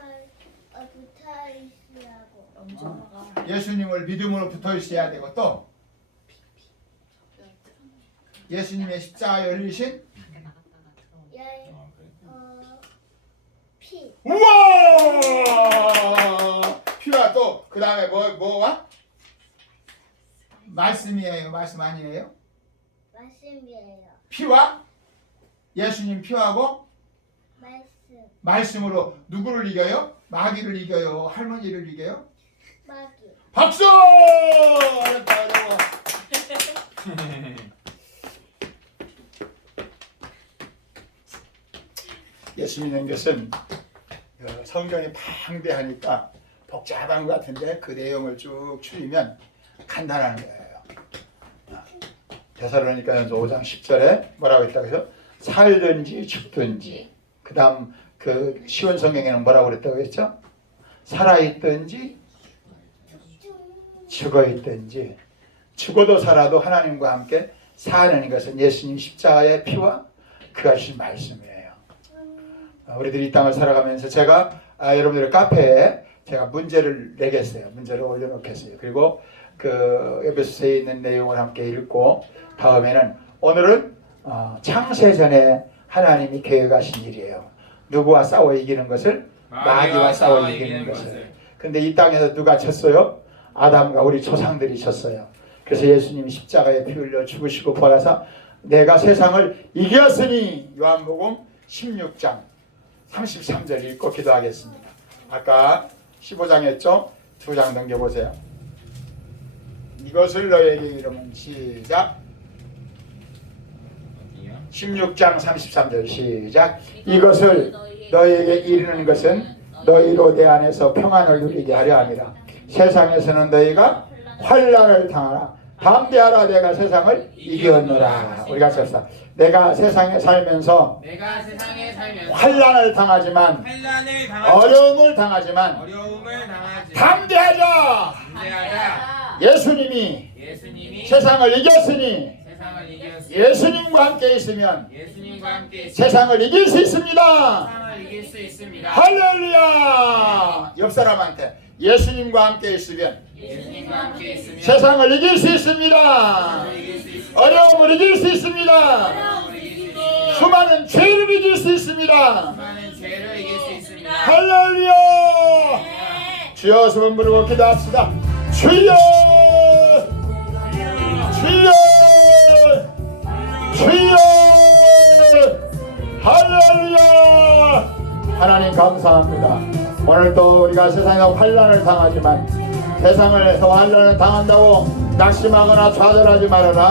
있으라고. 엄청나가 예수님을 믿음으로 붙어 있어야 되고 또 예수님의 십자가에 흘리신 밖에 나갔다가 들어오고 예, 피. 우와! 피와 또 그 다음에 뭐와? 말씀이에요. 말씀 아니에요? 말씀이에요. 피와 예수님 피하고 말씀. 말씀으로 누구를 이겨요? 마귀를 이겨요? 할머니를 이겨요? 마귀. 박수! 어렵다. 예수 믿는 것은 성경이 방대하니까 복잡한 것 같은데 그 내용을 쭉 추리면 간단한 거예요. 데살로니가전서 5장 10절에 뭐라고 했다고 해서 살든지 죽든지 그 다음 그 시온 성경에는 뭐라고 그랬다고 했죠? 살아있든지 죽어있든지 죽어도 살아도 하나님과 함께 사는 것은 예수님 십자가의 피와 그것이 말씀이에요. 우리들이 이 땅을 살아가면서 제가 여러분들의 카페에 제가 문제를 내겠어요. 문제를 올려놓겠어요. 그리고 그 에베소서에 있는 내용을 함께 읽고 다음에는 오늘은 창세전에 하나님이 계획하신 일이에요. 누구와 싸워 이기는 것을? 마귀와 싸워 이기는 것을. 근데 이 땅에서 누가 쳤어요? 아담과 우리 조상들이 쳤어요. 그래서 예수님이 십자가에 피 흘려 죽으시고 부활하사 내가 세상을 이겼으니. 요한복음 16장 33절 읽고 기도하겠습니다. 아까 15장 했죠? 2장 넘겨보세요. 이것을 너에게 이름은 시작. 16장 33절 시작. 이것을 너에게 이르는 것은 너희로 내 안에서 평안을 누리게 하려 함이라. 세상에서는 너희가 환난을 당하라. 담대하라. 내가 세상을 이겼노라. 우리가 썼어. 내가 세상에 살면서 환난을 당하지만 어려움을 당하지만 담대하자. 예수님이 세상을 이겼으니 예수님과 함께 있으면 세상을 이길 수 있습니다. 할렐루야. 옆 사람한테 예수님과 함께 있으면 세상을 이길 수 있습니다. 어려움을 이길 수 있습니다. 수많은 죄를 이길 수 있습니다. 할렐루야. 주여 소원 부르고 기도합시다. 주여 주여 주여. 할렐루야. 하나님 감사합니다. 오늘 또 우리가 세상에 환난을 당하지만 세상에서 환난을 당한다고 낙심하거나 좌절하지 말아라.